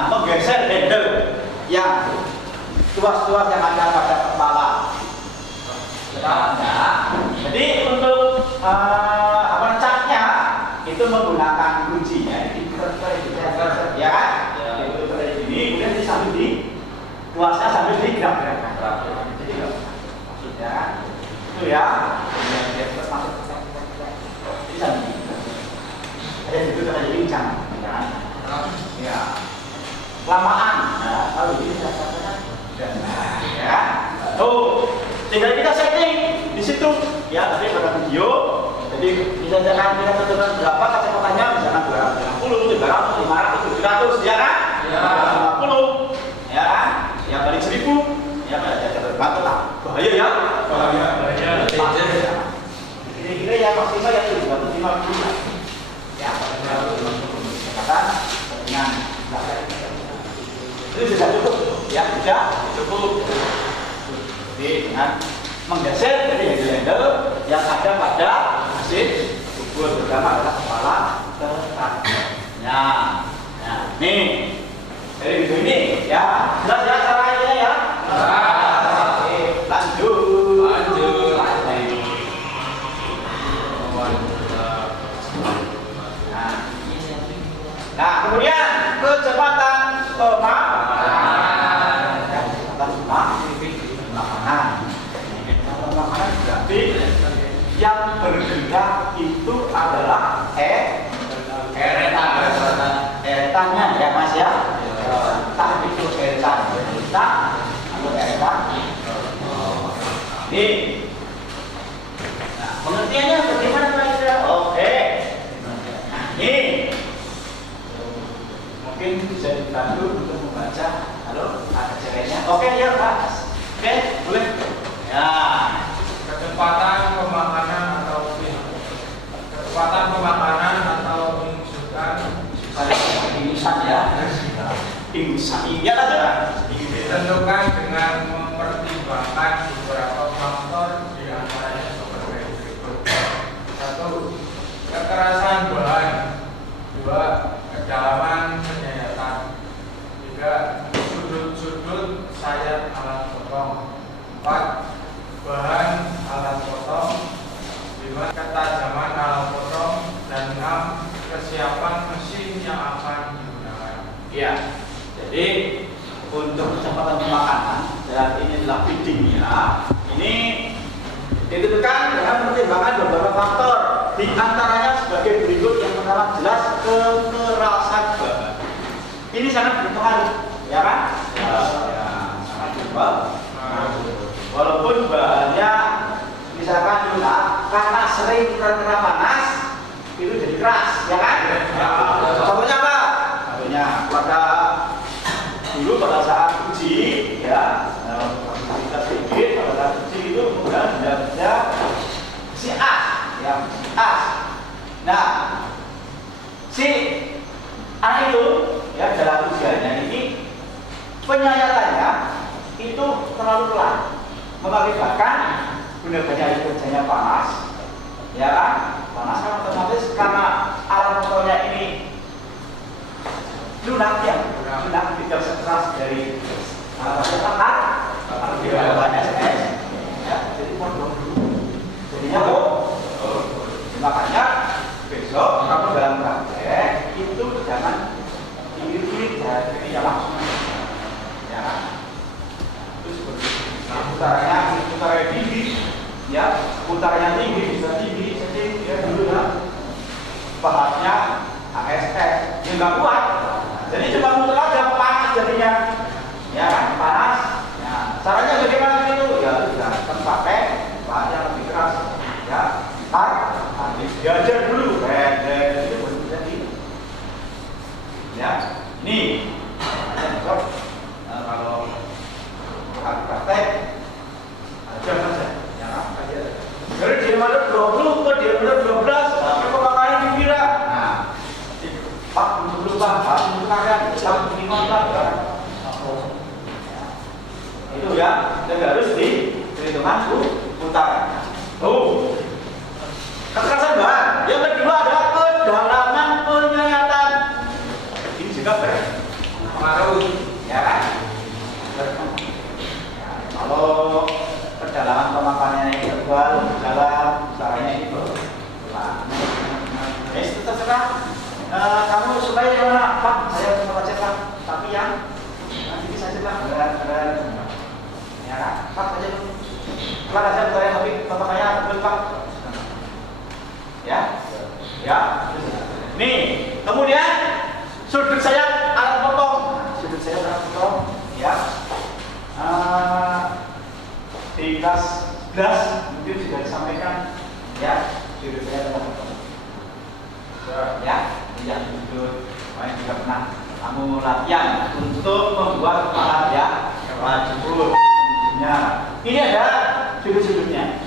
menggeser handle yang tuas-tuas yang ada pada kepala. Jadi untuk catnya itu menggunakan kunci ya, ya kan? Itu seperti ini, kemudian sambil di tuasnya sambil digerak-gerakkan. Jadi maksudnya itu ya, ini sambil ada itu ada lincang, ya. Lamaan, nah, kalau ini ya. Tuh, tinggal kita setting di situ ya, tadi pada video. Jadi misalkan kita tentukan berapa kecepatannya, misalkan 250, 300, 500, 700 ya kan? Ya. 50 ya kan? Ya balik 1000 ya kan? Ya terbantu lah. Bahaya ya? Bahaya. Kira-kira ya maksimal ya 750 ya. Katakan dengan itu sudah cukup ya, sudah cukup. Jadi dengan menggeser dari handle yang ada pada mesin bubut, terutama adalah kepala tetapnya. Nah, nih dari video ini ya, jelas ya cara ini ya. Oke, lanjut. Nah, kemudian kecepatan pemakanan. Pemakanan berarti yang bergerak itu adalah eretannya ya Mas ya. Tak itu eretan. Tak atau eretan. Ini. Nah, pengertiannya bagaimana kira-kira? Oke. Ini mungkin bisa dibantu untuk membaca. Halo, ada ceweknya. Oke, ya Mas. Oke, boleh. Ya. Kecepatan pemakanan atau menunjukkan Ingusan ya. Ingusan. Iya lah. ditentukan dengan mempertimbangkan beberapa faktor di antaranya seperti berikut. 1. Kekerasan bahan. 2. Kedalaman penyayatan. 3. Sudut-sudut sayap alat potong. 4. Bahan alat potong. 5. Ketajaman alat potong. Dan 6. Kesiapan mesin yang akan digunakan. Iya. Jadi untuk kecepatan pemakanan dan ini adalah feedingnya. Ini ditentukan dengan mempertimbangkan beberapa faktor. Di antaranya sebagai berikut. Yang pertama jelas kekerasan bahan. Ini sangat berpengaruh, ya kan? Ya, sangat berpengaruh. Walaupun bahannya misalkan karena sering terkena panas itu jadi keras, ya kan? Contohnya apa? Contohnya pada saat uji, ya, kita sedikit pada saat uji itu kemudian benda si as, ya, as. Nah, si anak itu, ya, dalam ujiannya ini penyayatannya itu terlalu pelan, mengakibatkan benda-benda itu kerjanya panas, ya kan? Panas kan otomatis karena alat motornya ini lunak ya, lunak tidak sekeras dari tekan, tidak banyak SS, ya, jadi mondok dulu. Jadinya makanya besok kamu dalam praktek itu jangan irit-irit jadinya langsung, ya. Terus putaranya tinggi, ya, putaranya tinggi, bisa tinggi, sedikit, ya dulu ya. Pahatnya ASS, yang nggak kuat. Jadi cuma muter aja panas jadinya, ya kan, panas. Nah, caranya bagaimana itu? Ya sudah pakai bahan yang lebih keras, ya. Nanti diajar dulu, itu baru jadi. Ya, ini. Nah, kalau praktek aja saja, ya aja. Jadi dia mana 20 ke dia mana 12, sampai pemakanan dikira. Nah, Pak, untuk karya ini kontrak itu ya, dan harus dihitungan putaran. Kekerasan bahan. Yang kedua adalah kedalaman penyayatan. Ini juga berpengaruh, ya kan? Kalau kedalaman pemakanannya yang tebal, dalam, caranya itu. Itu terserah. Kamu supaya yang mana? Pak, saya mau cetak, tapi yang nanti bisa cetak berat. Ya kan? Pak aja dulu. Kelar aja saya tapi pemakainya Pak. Ya. Ya. Nih, kemudian sudut sayap alat potong. Sudut sayap alat potong, ya. Di kelas 11 mungkin sudah disampaikan, ya, sudut sayap alat potong. Ya. Yang sudut, yang juga pernah kamu latihan untuk membuat kepala ya lajur. Ini ada sudut-sudutnya,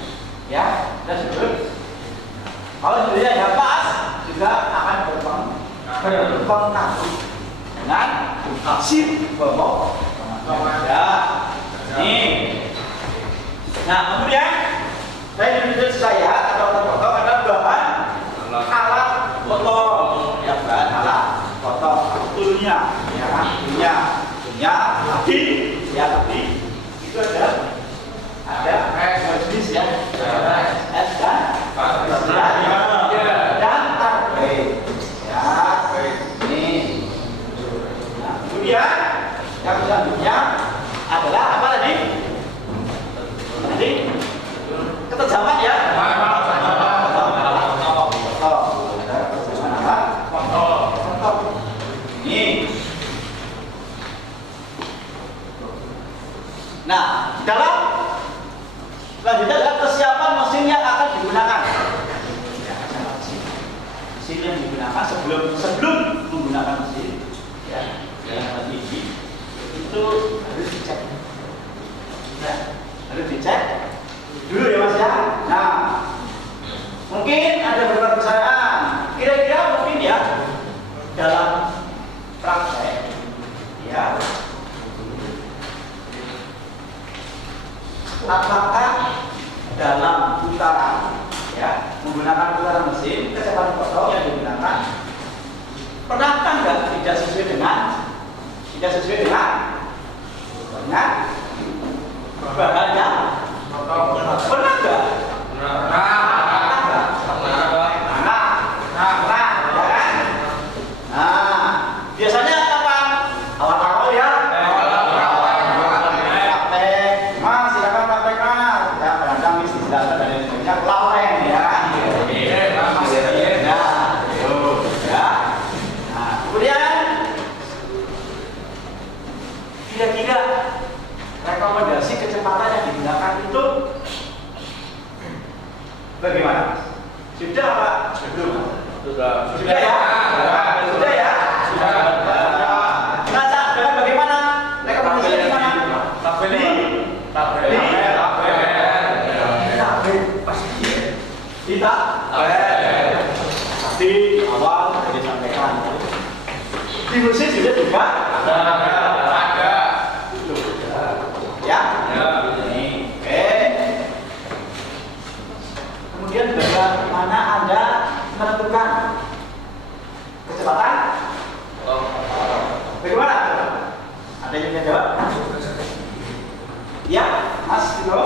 ya, ada sudut. Kalau sudutnya ya pas, juga akan berpengaruh dengan hasil bobot. Ya, nih. Nah, kemudian sudut saya atau potong adalah bahan alat potong, ya, bahan alat potong, tulnya, ya kan, tulnya tadi, ya tadi itu ada jenis ya, S dan dan arbeit, ya, ini Yang selanjutnya adalah apa tadi? Tadi ketejaman ya. Ini. Nah, dalam selanjutnya adalah kesiapan mesin yang akan digunakan. Mesin yang digunakan sebelum menggunakan mesin, ya, dalam hal ini itu harus dicek. Ya, harus dicek dulu ya Mas ya. Nah, mungkin ada beberapa pertanyaan. Kira-kira mungkin ya dalam praktek, ya. Apakah dalam putaran, ya, menggunakan putaran mesin kecepatan potong yang digunakan pernahkah nggak tidak sesuai dengan bahannya? Pernah nggak? Biasanya apa? Awal-awal ya. Kira-kira rekomendasi kecepatan yang digunakan itu bagaimana? Sudah Pak? Belum? Sudah ya? Sudah ya? Sudah. Nah, dengan bagaimana? Rekomendasinya gimana? Tabel. Pasti. Tidak. Pasti awal sudah disampaikan. Di mesin juga ada. Ya. Ini. Oke. Kemudian bagaimana Anda menentukan kecepatan? Bagaimana? Ada yang bisa jawab? Ya, Mas Tito.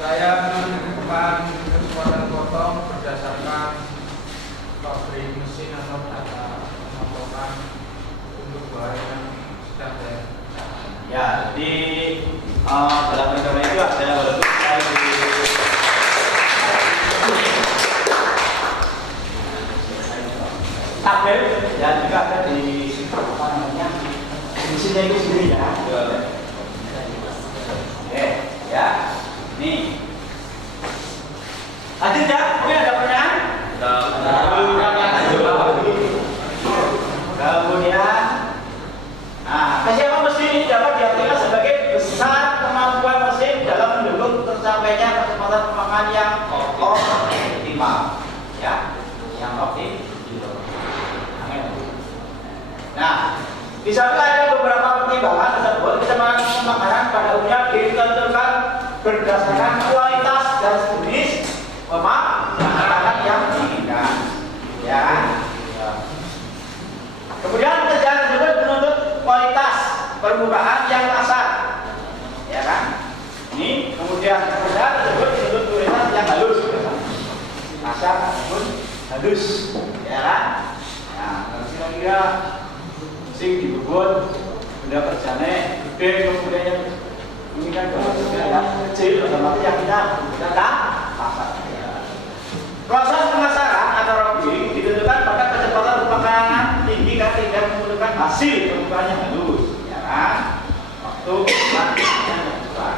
Saya menentukan kecepatan potong berdasarkan pabrik mesin atau data pemotongan untuk bahan yang sedang Ya, di dalam rencana itu ada walaupun saya di tabel dan juga ada di apa namanya mesinnya itu sendiri ya. Oke, ya. Nih. Lanjut ya, mungkin ada pertanyaan? Kemudian, kesiapan mesin ini dapat diartikan sebagai besar kemampuan mesin dalam mendukung tercapainya kecepatan pemakan yang optimal, ya, yang optimal. Nah, di samping ada beberapa pertimbangan tersebut, kecepatan pemakanan pada umumnya ditentukan berdasarkan kualitas dan jenis makanan yang diinginkan, ya. Kemudian kerjaan tersebut menuntut kualitas permukaan yang kasar, ya kan? Ini kemudian kerjaan tersebut menuntut kualitas yang halus, kasar ataupun halus, ya kan? Nah, kira-kira sing dibobot benda kerjanya gede, kemudian ini kan yang kecil, otomatis yang kita kasar. Proses pemasaran atau rolling ditentukan pada kecepatan pemakanan tinggi karena tidak membutuhkan hasil permukaan yang halus, ya kan? Waktu dan cepat.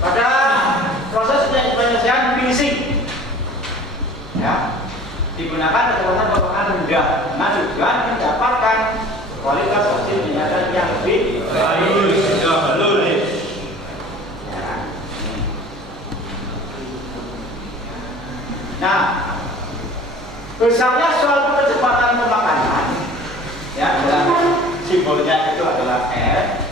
Pada proses penyelesaian finishing, ya, digunakan kecepatan pemakanan rendah dengan tujuan mendapatkan kualitas hasil penyelesaian yang lebih baik. Nah, besarnya suatu kecepatan pemakanan, ya, dalam simbolnya itu adalah R,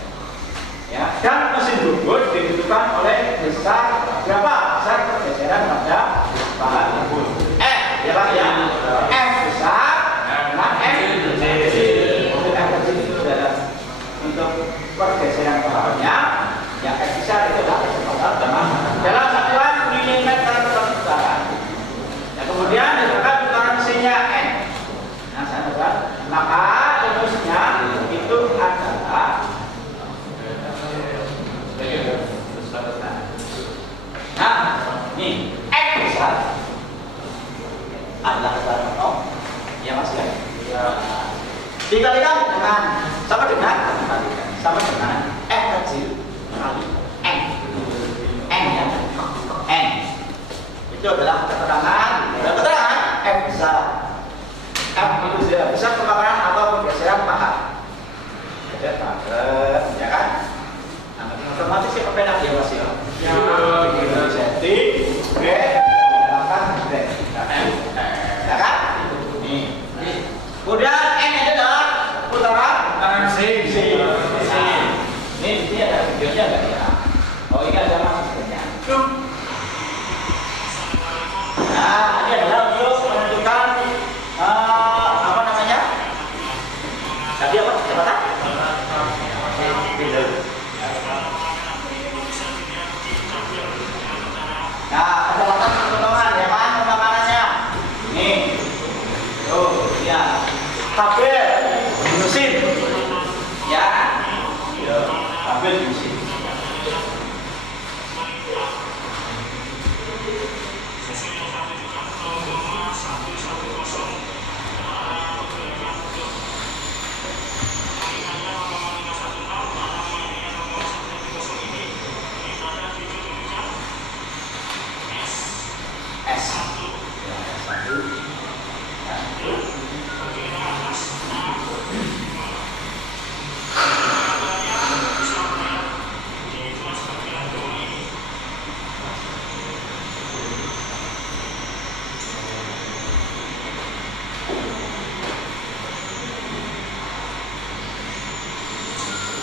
ya, dan mesin bubut ditentukan oleh besar berapa? Besar pergeseran pada bahan bubut. F, ya Pak ya, F besar, nah F kecil. Untuk F kecil itu adalah untuk pergeseran bahannya, yang F besar itu adalah kecepatan dalam satuan milimeter per putaran. Kemudian ditentukan putaran mesinnya N. Nah, saya maka rumusnya itu adalah dikalikan dengan sama dengan F kecil kali N ya N itu adalah keterangan F besar. F itu besar kebakaran atau pergeseran paha. Ya kan? Nah, otomatis ya pena dia Mas ya. Jadi B akan B. Ya kan? Nih. Kemudian N adalah putaran C. Ini di sini ada videonya enggak ya? Oh, ini ada masuknya. Nah, ini adalah untuk menentukan apa namanya? Tadi apa? Kecepatan? Nah, kecepatan potongan ya kan potongannya. Nih. Tuh, ya. Tabel mesin. Ya. Tabel mesin.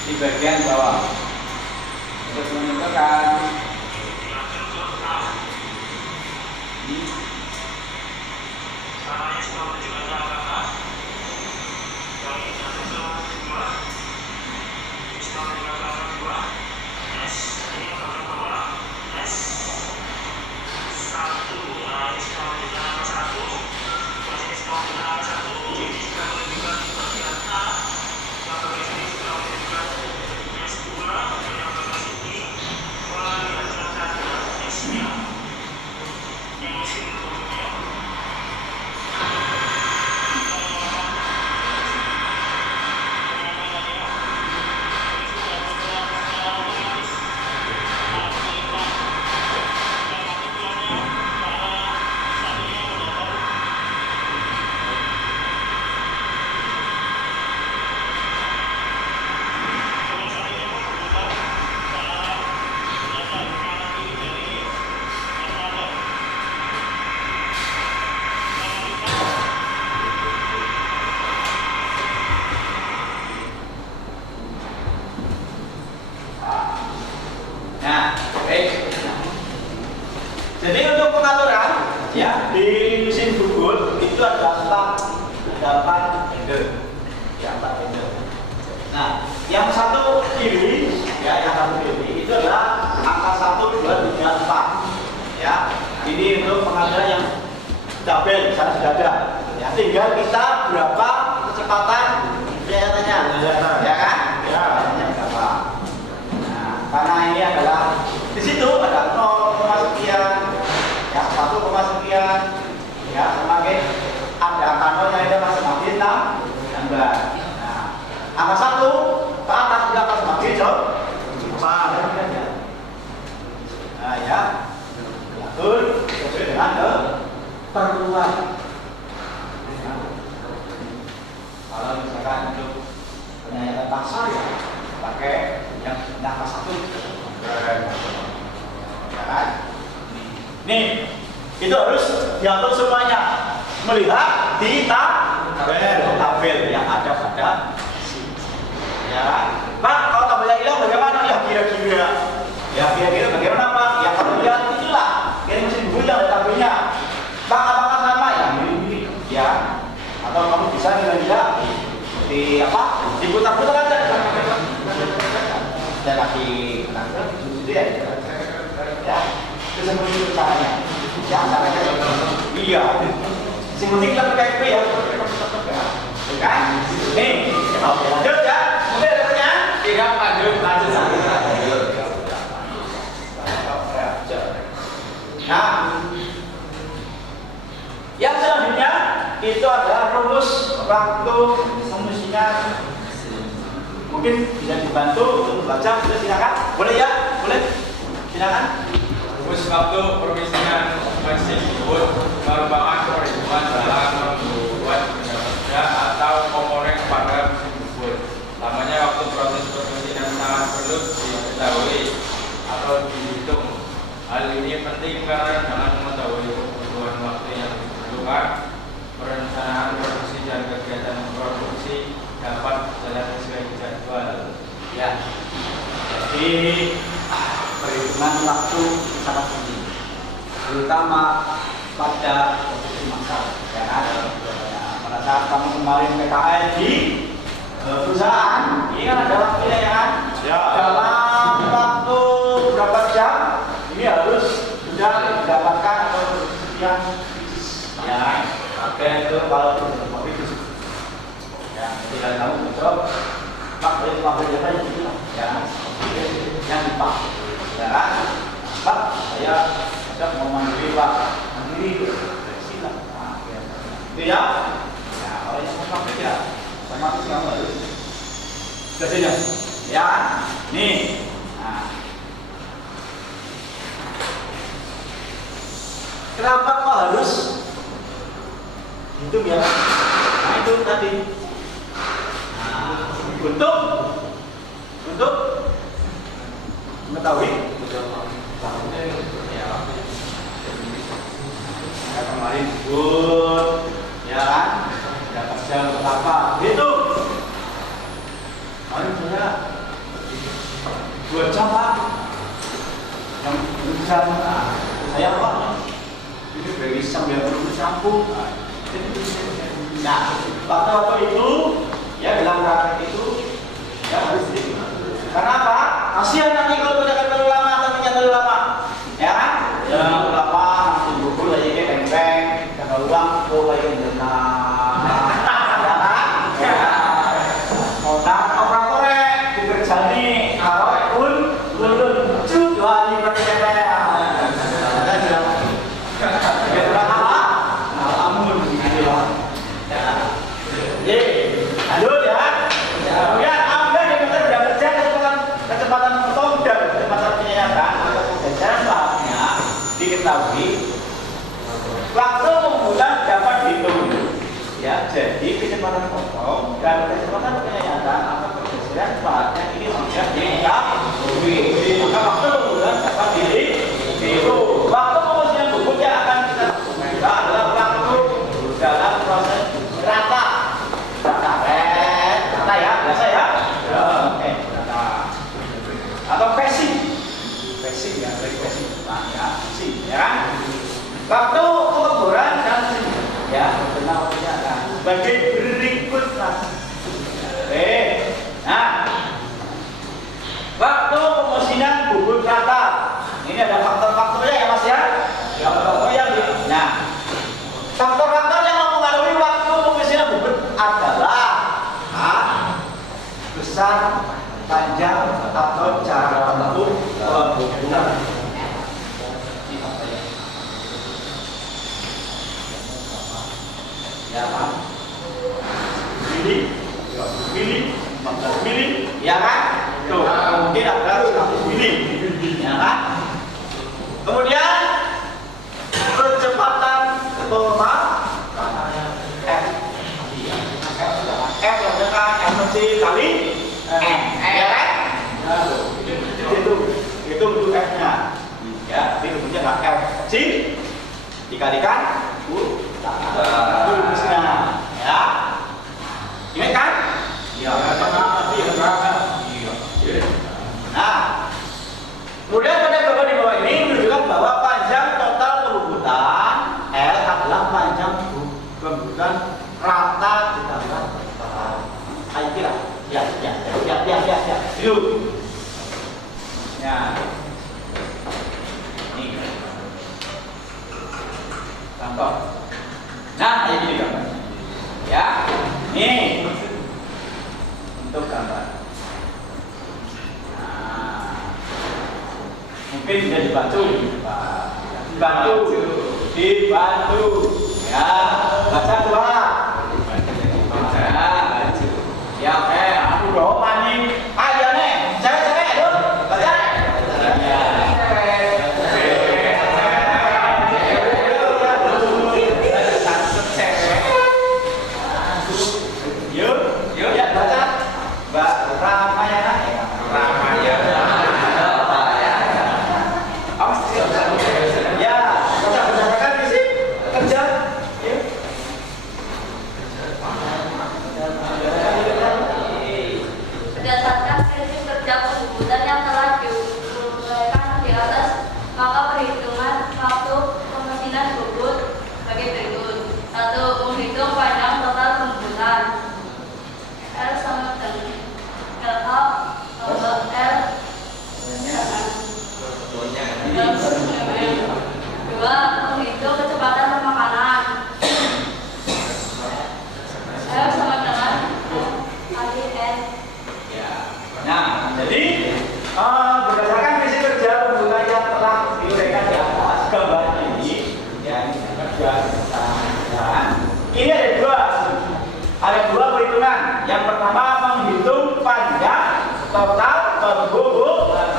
Di bagian bawah untuk menentukan jadi untuk pengaturan ya di mesin bubut itu ada 4 handle. Ya, 4 handle. Nah, yang satu kiri ya, yang satu kiri itu adalah angka 1, 2, 3, 4. Ya. Ini untuk pengaturan yang tabel di sana sudah ada. Ya, tinggal kita berapa kecepatan kelihatannya. Ya kan? Ya, berapa. Nah, karena ini adalah di situ ada 0, sekian, ya 1, sekian, ya semakin ada angka 0 yang ada semakin tambah. Nah, angka 1 ke atas juga akan semakin jauh. Nah, ya, atur sesuai dengan keperluan. Kalau misalkan untuk penyayangan pasar ya pakai yang angka 1. Ya kan? Nih, itu harus diatur semuanya. Melihat di tabel yang ada pada sini. Ya, Pak, kalau tabelnya hilang bagaimana? Ya kira-kira. Ya kira-kira bagaimana Pak? Ya kalau lihat itulah. Ini mesin bubut yang ada tabelnya. Pak, apakah sama? Ya mirip-mirip. Ya. Atau kamu bisa lihat di apa? Diputar-putar aja. Dan lagi itu ya. Ya. Itu seperti itu caranya. Ya, caranya iya. Sing penting kita pakai ya. Kan? Nih, oke, lanjut ya. Mungkin ada pertanyaan? Tidak, lanjut. Nah, yang selanjutnya itu adalah rumus waktu mesin promosinya mungkin bisa dibantu untuk membaca. Silakan. Boleh ya? Boleh? Silakan. Rumus waktu permisinan mesin bubut merupakan perhitungan dalam membuat benda kerja atau komponen pada mesin bubut. Lamanya waktu proses permisinan sangat perlu diketahui atau dihitung. Hal ini penting karena dengan mengetahui kebutuhan waktu yang diperlukan, perencanaan produksi dan kegiatan produksi dapat berjalan sesuai jadwal. Ya. Jadi perhitungan waktu sangat penting, terutama pada posisi masalah. Ya kan? Pada saat kamu kemarin PKL di perusahaan, ini kan ada waktunya ya kan? Ya. Dalam waktu berapa jam ini harus sudah mendapatkan atau sekian ya. Oke, itu kalau itu ya, ketika kamu mencoba pabrik apa gitu ya, yang dipakai ya kan? Pak, saya sedang mau mandiri Pak, mandiri silakan. Nah, itu ya. Ya, kalau yang mau pabrik ya, sama kamu harus kerjanya ya. Nih, nah. Kenapa kok harus itu ya? Nah itu tadi. Nah, untuk mengetahui ya, kemarin good ya kan? Dapat jam berapa? Itu. Kemarin saya 2 jam Pak. Yang jam saya apa? Ini bagi 90 campur. Nah, waktu itu ya dalam praktek itu ya harus di. Karena apa? Kasihan nanti kalau kerjakan terlalu lama atau ternyata terlalu lama, ya kan? Ya terlalu lama, nanti buku lagi kayak beng-beng, kalau uang tuh lagi dengar, ya kan? Ya. Nah, operatornya bekerja nih, kalau pun lucu dua hari berapa? Diketahui waktu pembuatan dapat dihitung ya, jadi kecepatan potong dan kecepatan penyayatan atau pergeseran saatnya ini sudah diketahui, maka waktu pembuatan dapat dihitung. Waktu pembuatan bubut yang akan kita buka adalah waktu dalam proses rata ya, biasa ya, oke, rata atau passing ya, passing. Nah, ya, ya kan? Waktu pengeboran dan ya, benar waktunya kan. Sebagai berikut mas. Oke. Nah, waktu pemesinan bubut rata. Ini ada faktor-faktornya ya mas ya. Faktor yang nah, faktor-faktor yang mempengaruhi waktu pemesinan bubut adalah besar, panjang atau cara tempuh pembubutan. Ya kan? Mili, 15 mili, ya kan? Tuh, mungkin ada 100 mili, ya kan? Kemudian percepatan total F dengan energi kali M, ya kan? Itu untuk F-nya, ya, tapi kemudian F kecil dikalikan ya, ini kan? Iya. Nah, kemudian pada gambar di bawah ini menunjukkan bahwa panjang total pembubutan L adalah panjang pembubutan rata ditambah total. Ayo kira, ya. Yuk. Ya. Ini. Contoh. Nah, kayak gini gambar. Ya, nih untuk gambar. Nah, mungkin bisa dibantu, dibantu. Ya, baca dua. Ya oke, aku bawa panik. Ayo nih, cewek-cewek, ayo. Baca. Yuk, ya baca. Mbak Ramayana. Ya, baca-bacakan misi kerja. Yuk. Berdasarkan prinsip kerja pembukuan yang telah diuraikan di atas, maka perhitungan waktu pemesinan bubut sebagai berikut. 1. Menghitung panjang total pembukuan. L sama dengan LA tambah L. 2. Menghitung kecepatan pemakanan. L sama dengan ADN. Nah, jadi berdasarkan visi kerja pembukuan yang telah diuraikan di atas gambar ini, ya ini kerja dan ini ada dua perhitungan. Yang pertama menghitung panjang total pembukuan.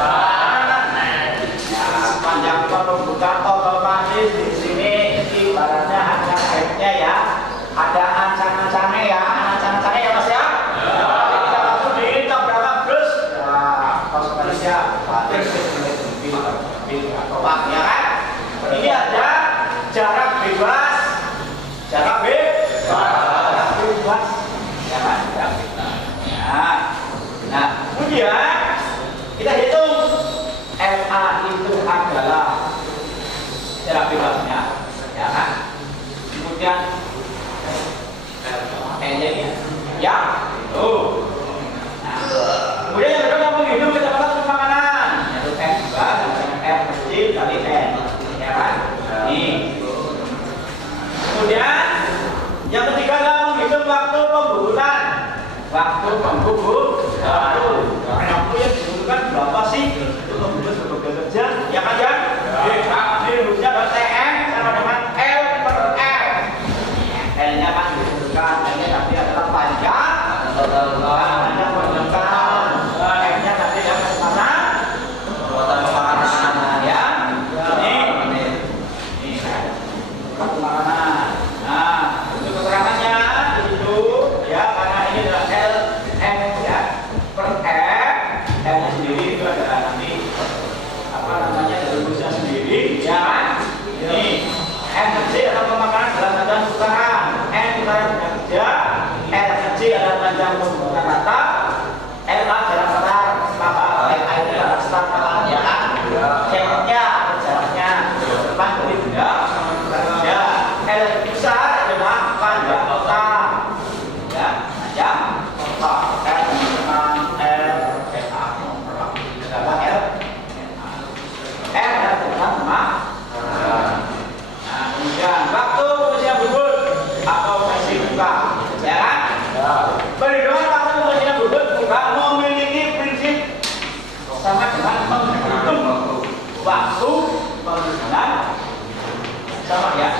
Ya, panjang pembukuan otomatis di sini ibaratnya ada headnya ya, ada ancang-ancangnya ya, ancang-ancangnya ya mas ya. Ya kan? Ini ada jarak bebas, jarak bebas, ya kan? Nah, kemudian kita hitung LA itu adalah jarak bebasnya, ya kan? Kemudian N-nya ya, itu. Nah, kemudian yang kedua menghitung kecepatan makanan, yaitu F juga dengan F kecil kali N, ya kan? Ini. Kemudian yang ketiga adalah menghitung waktu pembukuan. Waktu yang dibutuhkan berapa sih untuk membuat sebuah kerja? Ya kan ya? Ini rumusnya adalah TM sama dengan L per F. L-nya kan dibutuhkan, L-nya tadi adalah panjang. Panjang pembukuan. F-nya tadi yang mana? Makanan ya. Ini makanan. Nah, untuk keterangannya itu ya karena ini adalah L M ya per F, M sendiri itu adalah nanti apa namanya rumusnya sendiri ya kan? Ini M kecil adalah pemakanan dalam panjang putaran, M putaran kerja, L kecil adalah panjang pembukaan rata, LA jarak setar, maka LA itu adalah setar ya kan? Jaraknya, jaraknya depan dari benda kerja, L besar adalah panjang total, ya panjang total, L dengan L LA, berapa L? L adalah sama. Nah, kemudian waktu pemesinan bubut atau versi buka, ya kan? Perhitungan waktu pemesinan bubut buka memiliki prinsip sama dengan menghitung waktu pemesinan sama ya.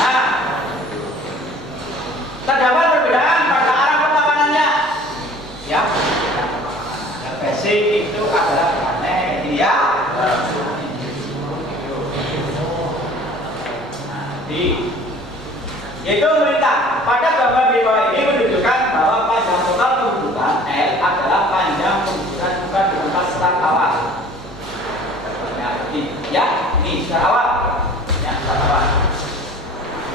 Nah, terdapat perbedaan pada arah pemakanannya, ya. Yang basic itu adalah aneh, ya. Itu memerintah pada gambar di bawah ini menunjukkan bahwa panjang total pembukuan L adalah panjang pembukuan bukan di tempat start awal. Ya, ini start awal, ya start awal.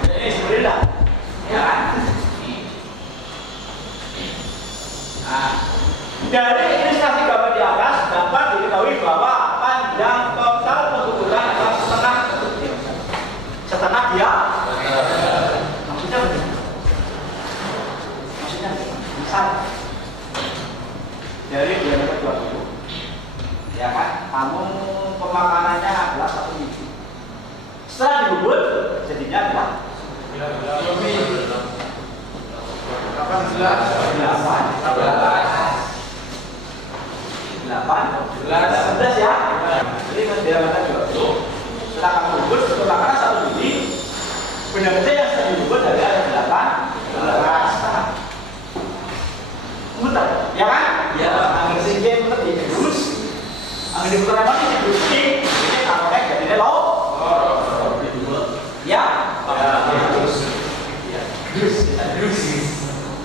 Ini sebenarnya, ya kan? Nah, dari ilustrasi gambar di atas dapat diketahui bahwa panjang total pembukuan adalah setengah dia. Maksudnya misal dari diameter 20, ya kan? Kamu pemakanannya adalah 1 minggu. Setelah dibubut jadinya adalah 11 ya. Jadi diameter 20. Setelah kamu bubut pemakanan 1 biji. Benda kecil yang sudah dibubut dari ada 8 setengah. muter, ya kan? Ya, angin singkir muter di terus, angin diputer apa sih? Terus ini kalau jadi lo, ya,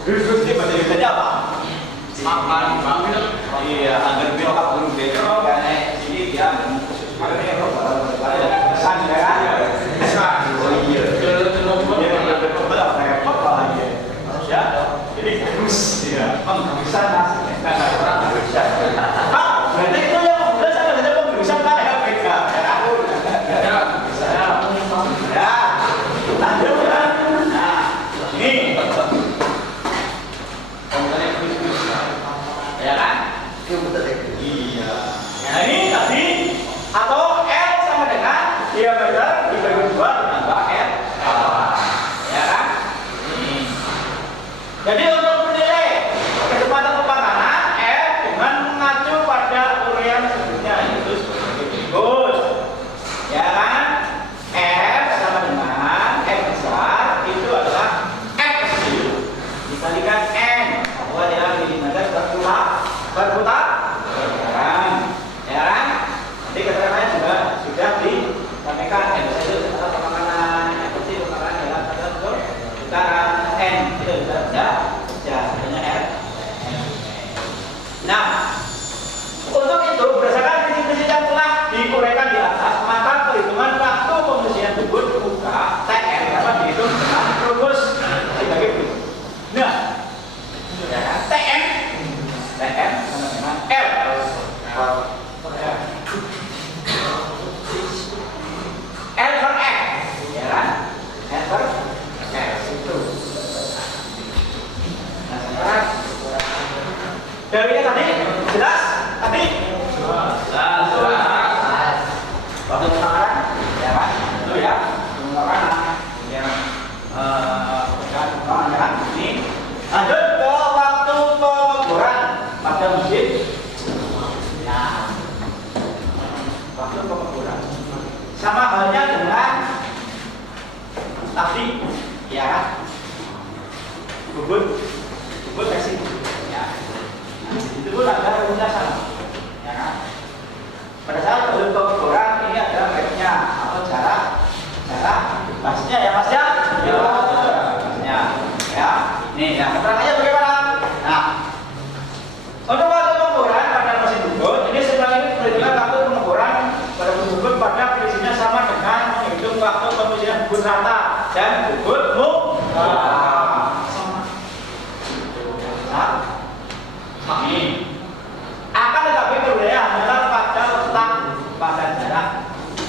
terus ini bahasa apa? Makan. Iya, agar biar belum beda, karena sini dia makanya kalau pesan ya kan? Pesan. Oh iya. Ya, jadi terus ya, pemeriksaan nasi. Pak, berarti itu yang membelas ada pemeriksaan kan ya beda. Ya, lanjut kan? Nah, ini. Ya kan? Iya. Nah ini tadi atau L sama dengan diameter dibagi 2 ditambah L. Ya kan? Jadi untuk menilai kecepatan pemakanan F dengan mengacu pada uraian sebelumnya yaitu sebagai berikut. Ya kan? F sama dengan F besar itu adalah F kecil dikalikan N bahwa dia milimeter berputar. Ya kan? Nanti keterangannya juga sudah disampaikan F besar itu adalah pemakanan F kecil pemakanan dalam pada putaran N itu bisa hanya R. Nah, untuk itu berdasarkan prinsip-prinsip yang telah diuraikan di atas, maka perhitungan waktu pembersihan tubuh muka TN dapat dihitung dengan rumus sebagai berikut. Nah, TN sama dengan L. L per F, ya kan? L per F itu. Nah, sekarang dari tadi jelas tadi. Jelas. Waktu pemakaran, ya kan? Itu ya, pemakaran yang ya kan? Ini. Lanjut ke waktu pengukuran pada mesin. Nah, waktu pengukuran sama halnya dengan tadi, ya kan? Bubut versi ya. Itu pun ada rumusnya sama, ya kan? Pada saat waktu pengukuran ini adalah baiknya atau cara pastinya ya mas ya. Ya, nih, yang keterangannya bagaimana? Nah, untuk waktu pengukuran pada mesin bubut, ini sebenarnya ini perhitungan waktu pengukuran pada mesin bubut pada prinsipnya sama dengan menghitung waktu pembersihan bubut rata dan bubut sama. Ini akan tetapi perbedaan adalah pada letak pada jarak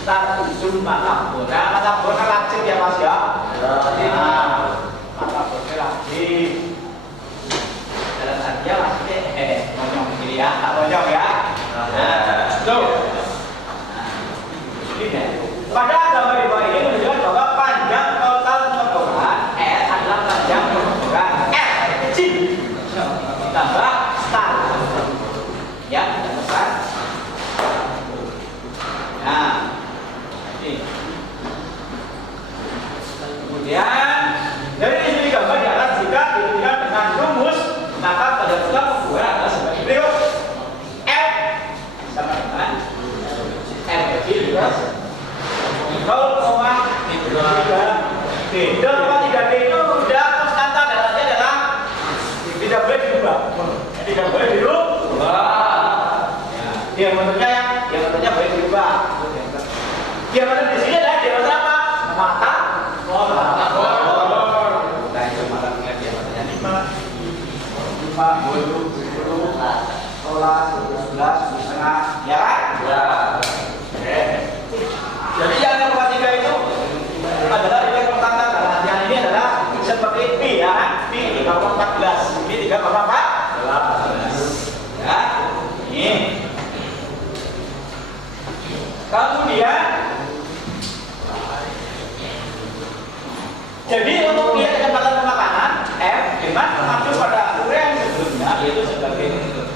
antar ujung mata bor. Nah, mata bor kan lancip ya mas ya. Nah, mata bornya lancip. Dalam artinya maksudnya monyong begini ya, tak monyong ya. Tuh. Ini pada gambar di bawah ini menunjukkan bahwa panjang total pengukuran S adalah panjang pengukuran S kecil ditambah star. Ya, besar. Nah, ini. Kemudian dari sini gambar di atas jika diberikan dengan rumus maka pada total pengukuran adalah sebagai berikut. F sama dengan R kecil plus 0,3D. 0,3D itu sudah konstanta dalamnya adalah tidak boleh dirubah. Tidak boleh dirubah. Diameternya boleh dirubah. Diameter di sini adalah diameter apa? Mata. Mata bor. Nah itu mata ingat diameternya 5, 10, 11, setengah, ya kan? Ya. Jadi yang 0,3 itu adalah nilai konstanta dalam yang ini adalah seperti Pi ya kan? Pi 3,14, Pi 3,14. Ya, ini. Kemudian, jadi untuk lihat kecepatan pemakanan F dengan mengacu pada uraian sebelumnya yaitu sebagai berikut.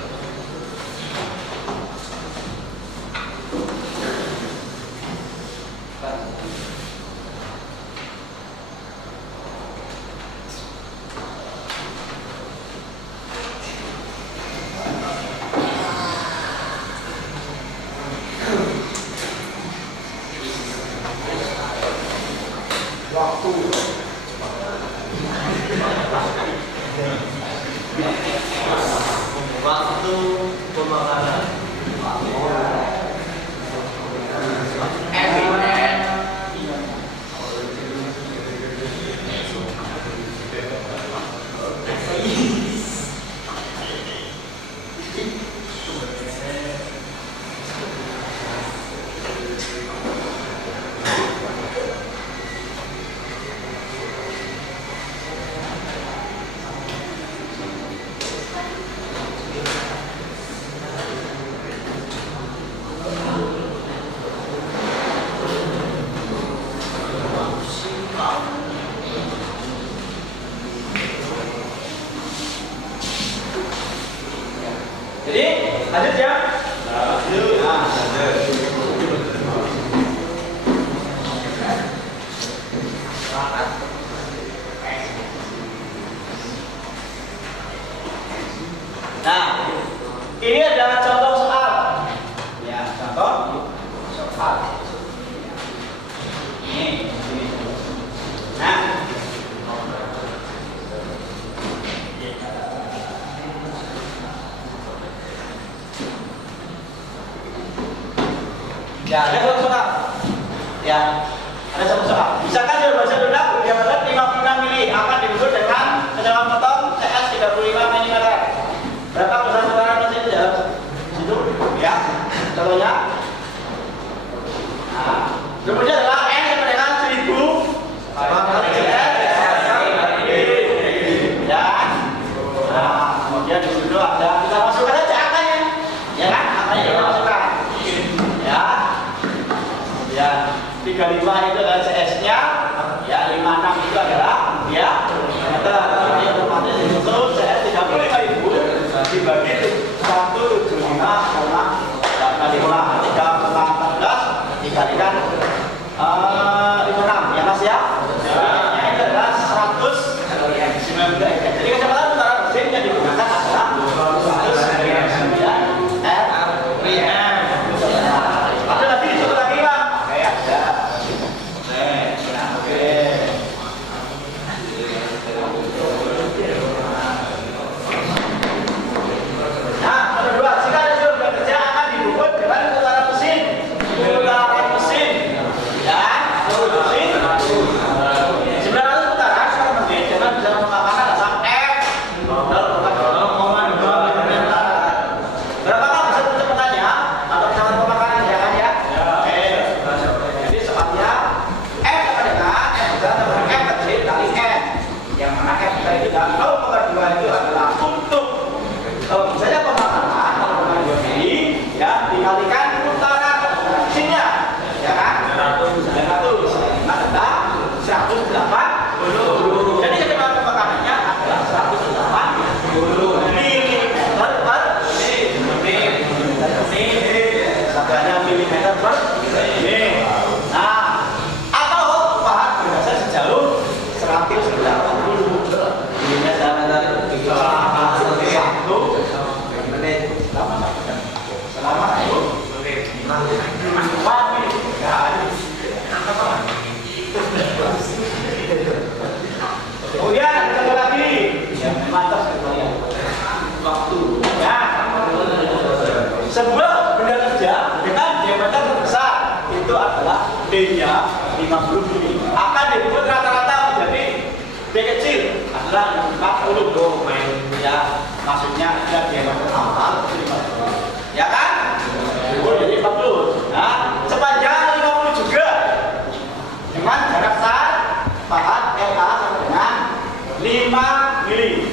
Waktu pemakanan. Jadi lanjut ya. Nah, ini adalah contoh soal. Ya, contoh soal. Ini. Nah, ya, ada satu soal. Ya, ada satu soal. Misalkan jawaban selunak berdiameter 56 mili akan diukur dengan kecepatan potong CS 35 mm. Berapa besar putaran mesin jawab? Situ, ya. Contohnya. Nah, kemudian adalah N sama dengan 1000 kali CS. Ya. Nah, kemudian di situ ada kita masukkan aja angkanya, ya kan? Angkanya kita masukkan. Ya. Ya, 35 itu adalah CS-nya, ya 56 itu adalah ya meter. Jadi otomatis itu CS 35.000 dibagi 175,5 dikalikan 56 ya Mas ya. Ini adalah 119. Jadi kecepatan putaran mesin yang digunakan adalah 109 RPM. Ada lagi disebut lagi Bang? Ada. Oke. Nah, nomor 2, jika ada sebuah bekerja akan dibukut dengan putaran mesin. Putaran mesin. Ya, putaran mesin. 900 putaran per menit dengan bisa memakan dasar F 0,2 meter. Berapakah besar kecepatannya atau kecepatan pemakanan ya kan ya? Oke. Jadi soalnya F sama dengan F besar sama F kecil kali N. Yang mana F besar itu dan 0,2 itu adalah untuk misalnya pemakanan atau pemakanan ini ya dikalikan putaran mesinnya, ya kan? 900 adalah 180. Jadi kecepatan pemakanannya adalah 180 milimeter per menit. Sabanya milimeter per menit. Nah, atau upahan berdasar sejauh 180 milimeter satu menit. Selama 1 menit. Kemudian ada satu lagi yang batas kemudian waktu. Ya, sebuah benda kerja dengan diameter terbesar itu adalah D-nya 50 mili akan dibuat rata-rata menjadi D kecil adalah 40. Ya, maksudnya ada diameter awal 50. Ya kan? Jadi 40. Nah, sepanjang 50 juga dengan jarak start pahat LA sama dengan 5 mili.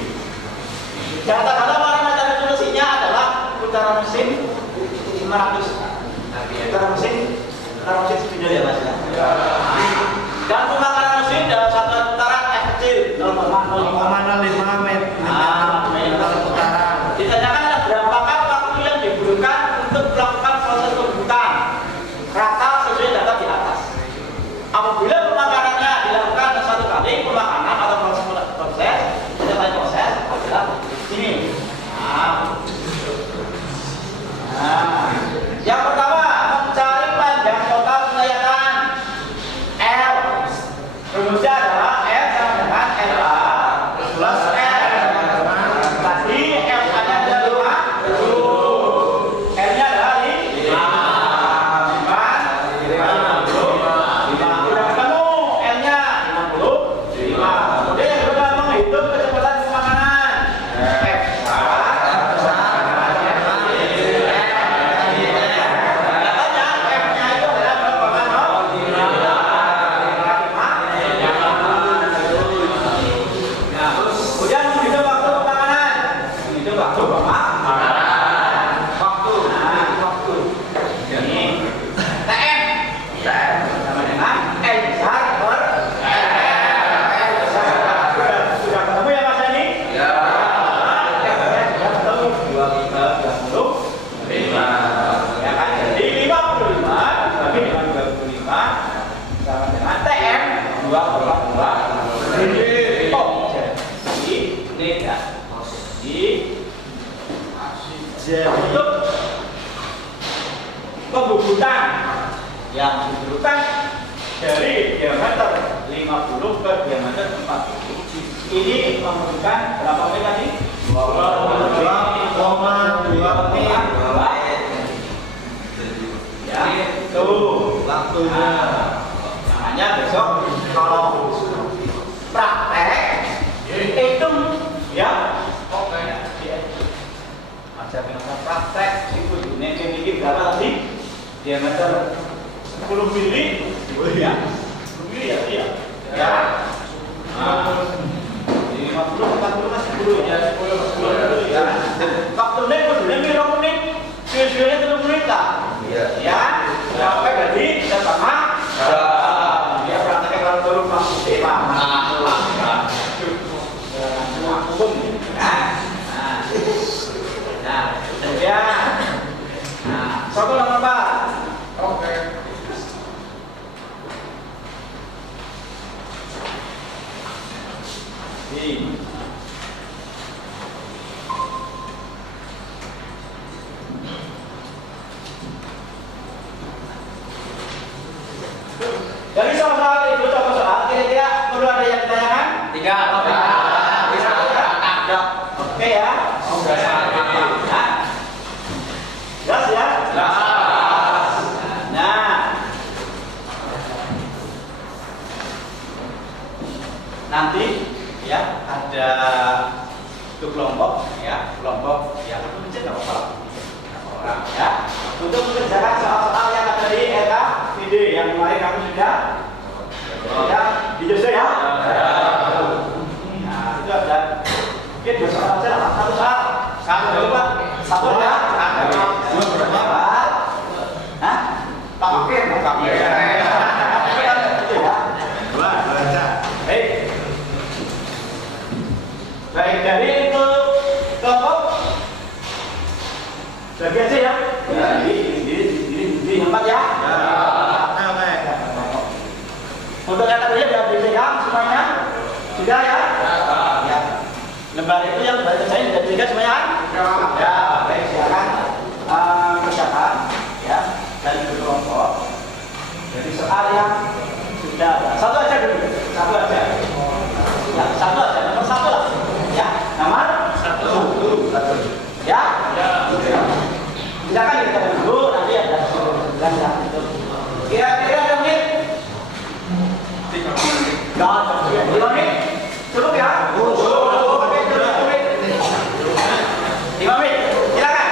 Kata-kata parameter resolusinya adalah putaran mesin 500. Putaran mesin setuju ya Mas ya. Dan pemakaran mesin dalam satu putaran F kecil 0,05 meter putaran. Ditanyakan berapakah waktu yang dibutuhkan untuk melakukan proses pembuatan rata sesuai data di atas. Apabila pemakanannya dilakukan satu kali pemakanan atau proses adalah ini. Nah, yang pertama mencari panjang total penglihatan. waktu pemaparan. Waktu. Ini TM. Sama dengan N besar per N besar. Sudah ketemu ya Mas ini? Ya. Sudah ketemu 25. Ya kan? Jadi 55 dibagi dengan 25 sama dengan TM 2/2. Oh, jadi ini ya. Untuk pembubutan yang dibutuhkan dari diameter 50 ke diameter 40 ini membutuhkan berapa menit tadi? 2,2 menit. Ya, itu waktunya. Namanya besok kalau praktek hitung ya. Oke. Aja dengan praktek itu ini berapa tadi? Diameter 10 mili. Ya. 10 mili ya, iya. Ya. Nah, 50 40 masih 10 ya. 10 ya. Waktunya kudune piro menit? Suwe-suwene 3 menit lah. Ya. Sampai jadi sama. Ya prakteknya kalau turun masih lama. Nah, ya. Nah, satu nomor 4. Oke. Dari soal-soal itu soal kira-kira perlu ada yang ditanyakan? 3. Bisa ada. Oke ya. Jelas ya? Jelas. Nah, nanti ya ada itu kelompok ya, kelompok yang kecil nggak apa-apa. Orang ya untuk mengerjakan soal-soal yang ada di LKPD yang kemarin kamu sudah ya dijelasin ya. Nah itu ada mungkin 2 soal saja lah, 1 soal. Satu ya. Dua berapa? Hah? Tak mungkin. Dua aja. Baik dari itu kelompok bagi aja ya. Di tempat ya. Untuk yang tadi sudah dipegang semuanya. Sudah ya? Ya. Lembar itu yang baca saya sudah dipegang semuanya? Ya. Baik, silakan kerjakan ya dari kelompok. Jadi soal yang sudah ada. Satu aja dulu. Satu aja. Ya, satu aja. Nomor 1 lah. Ya. Nomor 1. Ya. Silakan kita dulu nanti ada kesimpulan itu. Kira-kira ada menit? 3 menit. Cukup ya? Cukup. 5 menit. Silakan.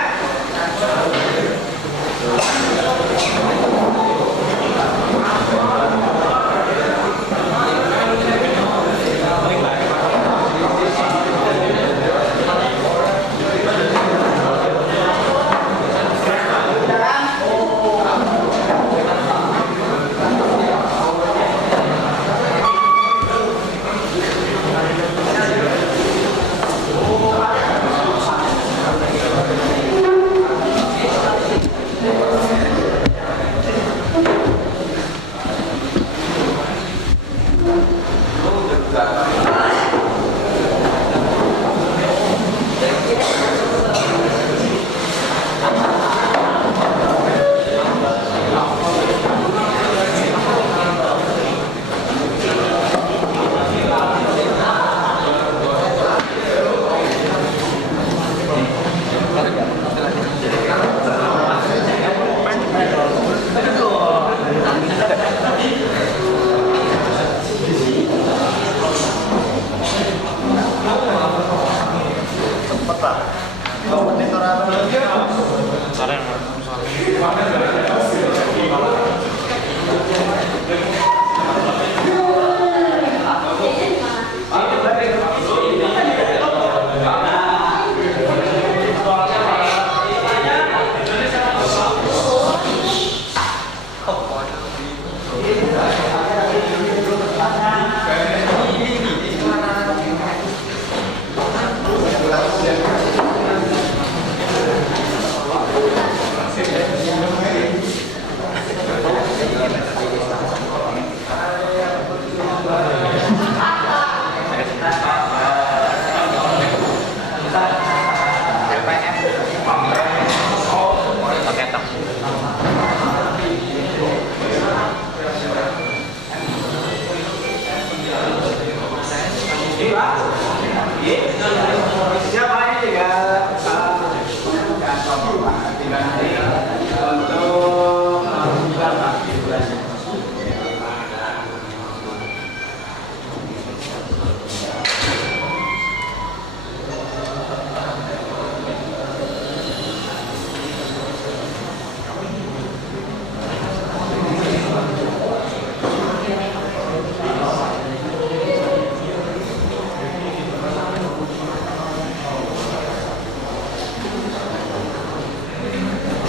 Siapa ini juga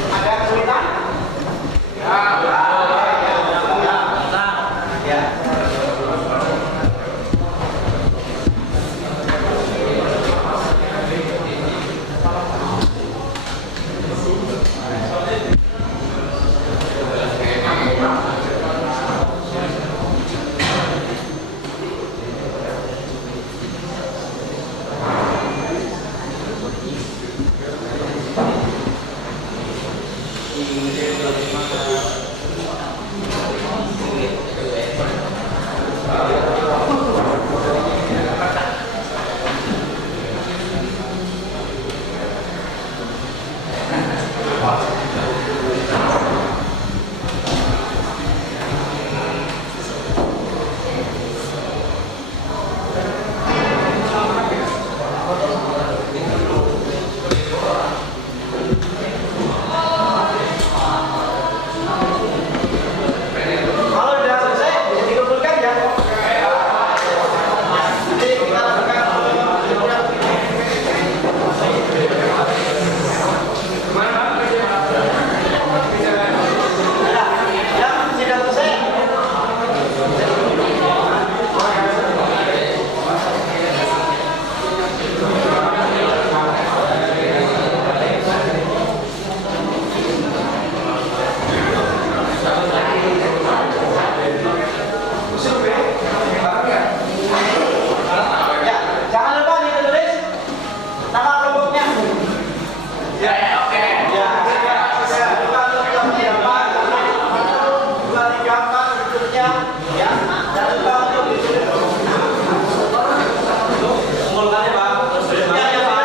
ada kesulitan? Ya. Kalau sudah selesai bisa dikumpulkan ya. Nanti kita lakukan yang sudah selesai. Ya, jangan lupa ditulis nama kelompoknya. Ya, oke. Ya, jangan lupa untuk berapa, 1, 2, 3, 4 bentuknya. Ya, jangan lupa untuk ditulis. Kumpulkannya, Pak. Ya, ya, Pak.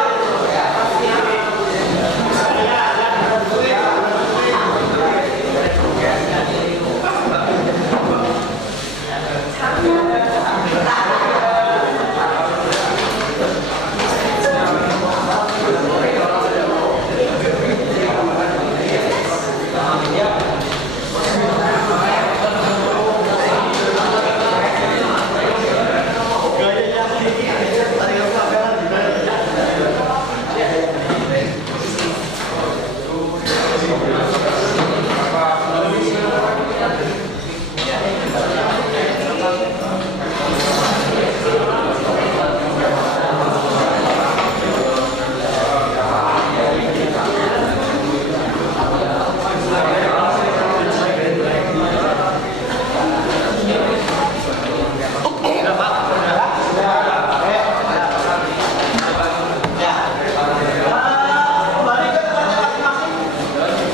Kembali ke tempatnya masing-masing.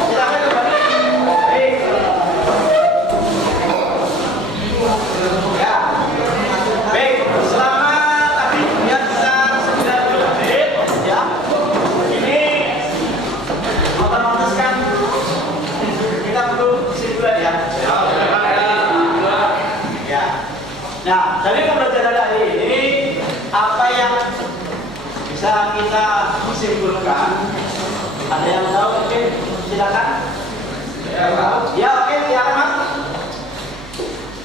Silakan kembali. Ya. Baik, selama tadi yang bisa 90 menit ya. Ini otomatis kan kita perlu kesimpulan ya. Ya. Nah, dari pembelajaran hari ini apa yang bisa kita simpulkan? Ada yang tahu? Oke, silakan. Ya, oke, silakan Mas.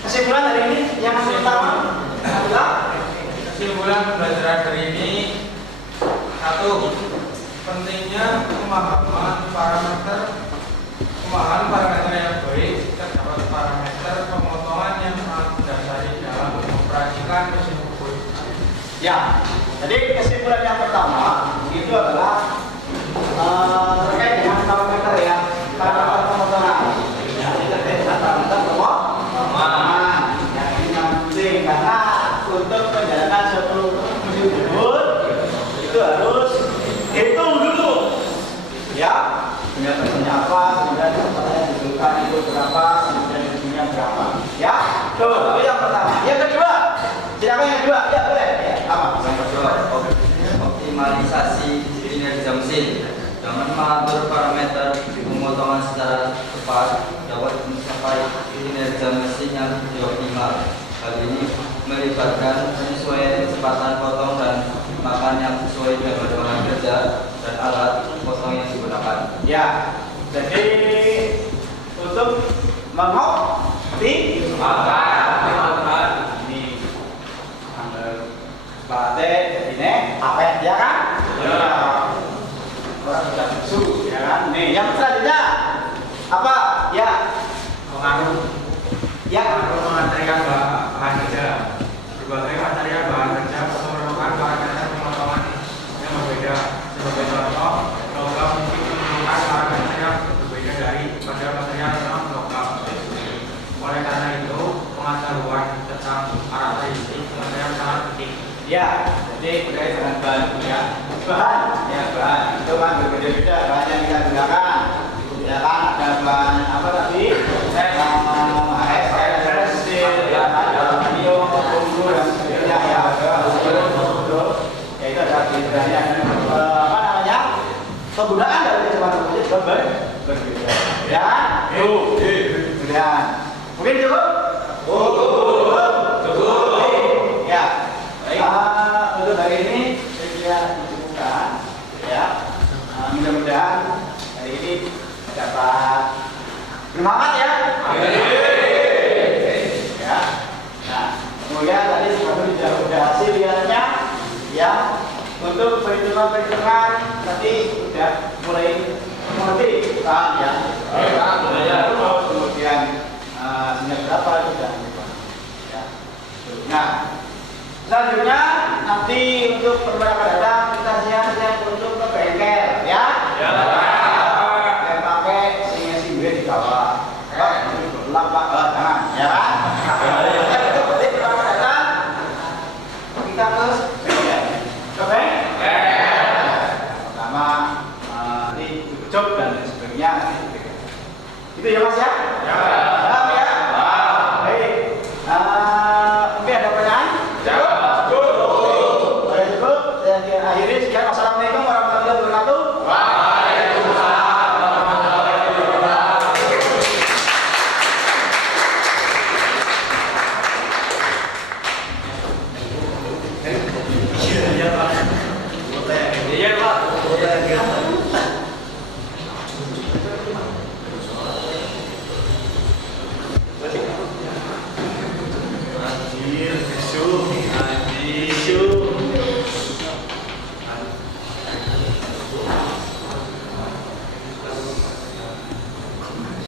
Kesimpulan hari ini yang pertama adalah Kesimpulan pembelajaran hari ini, 1. Pentingnya pemahaman parameter yang baik. Terdapat parameter pemotongan yang sangat mendasari dalam mengoperasikan mesin bubut. ya. Jadi kesimpulan yang pertama itu adalah terkait dengan parameter ya, parameter pemotongan. Ya, ini terkait dengan parameter pemotongan. Yang ini yang penting karena untuk menjalankan suatu mesin bubut itu harus hitung dulu Kemudian bentuknya apa, kemudian kecepatan yang dibutuhkan itu berapa, kemudian energinya berapa. Ya, tuh itu yang pertama. Yang kedua, siapa yang kedua? Ya boleh. Ya, apa? Yang kedua, optimalisasi kinerja mesin dengan mengatur parameter pemotongan secara tepat dapat mencapai kinerja mesin yang optimal. Hal ini melibatkan penyesuaian kecepatan potong dan makan yang sesuai dengan bahan kerja dan alat potong yang digunakan. Ya, jadi untuk mengoptimalkan ini batik ini apa ya kan? Ya. Orang sudah susu ya kan? Nih yang selanjutnya apa? Ya. Pengaruh material bahan kerja. Berbagai material bahan kerja memerlukan parameter pemotongan yang berbeda. Sebagai contoh, logam mungkin memerlukan parameter yang berbeda dari material non logam. Oleh karena itu, pengetahuan tentang karakteristik material sangat penting. Ya, jadi berkait dengan bahan ya. Bahan itu kan berbeda-beda bahan yang kita gunakan. Ya kan ada bahan apa tadi? Aluminium, perunggu dan sebagainya ya. Ya itu ada bedanya. Apa namanya? Penggunaan dari berbeda. Ya. Kemudian mungkin cukup? Cukup. Ya. Untuk hari ini saya cukupkan ya. Mudah-mudahan hari ini dapat bermanfaat ya. Ya. Nah, kemudian tadi sudah hasilnya ya. Untuk perhitungan nanti sudah mulai mengerti paham ya. Kemudian sinyal berapa sudah ya. Nah, selanjutnya nanti untuk beberapa datang kita siap-siap untuk ke bengkel ya. Yang pakai singa di bawah. Lapak jangan ya kan? Untuk beberapa datang kita ke bengkel. Ke bengkel. Pertama ini job dan sebagainya. Itu ya Mas ya.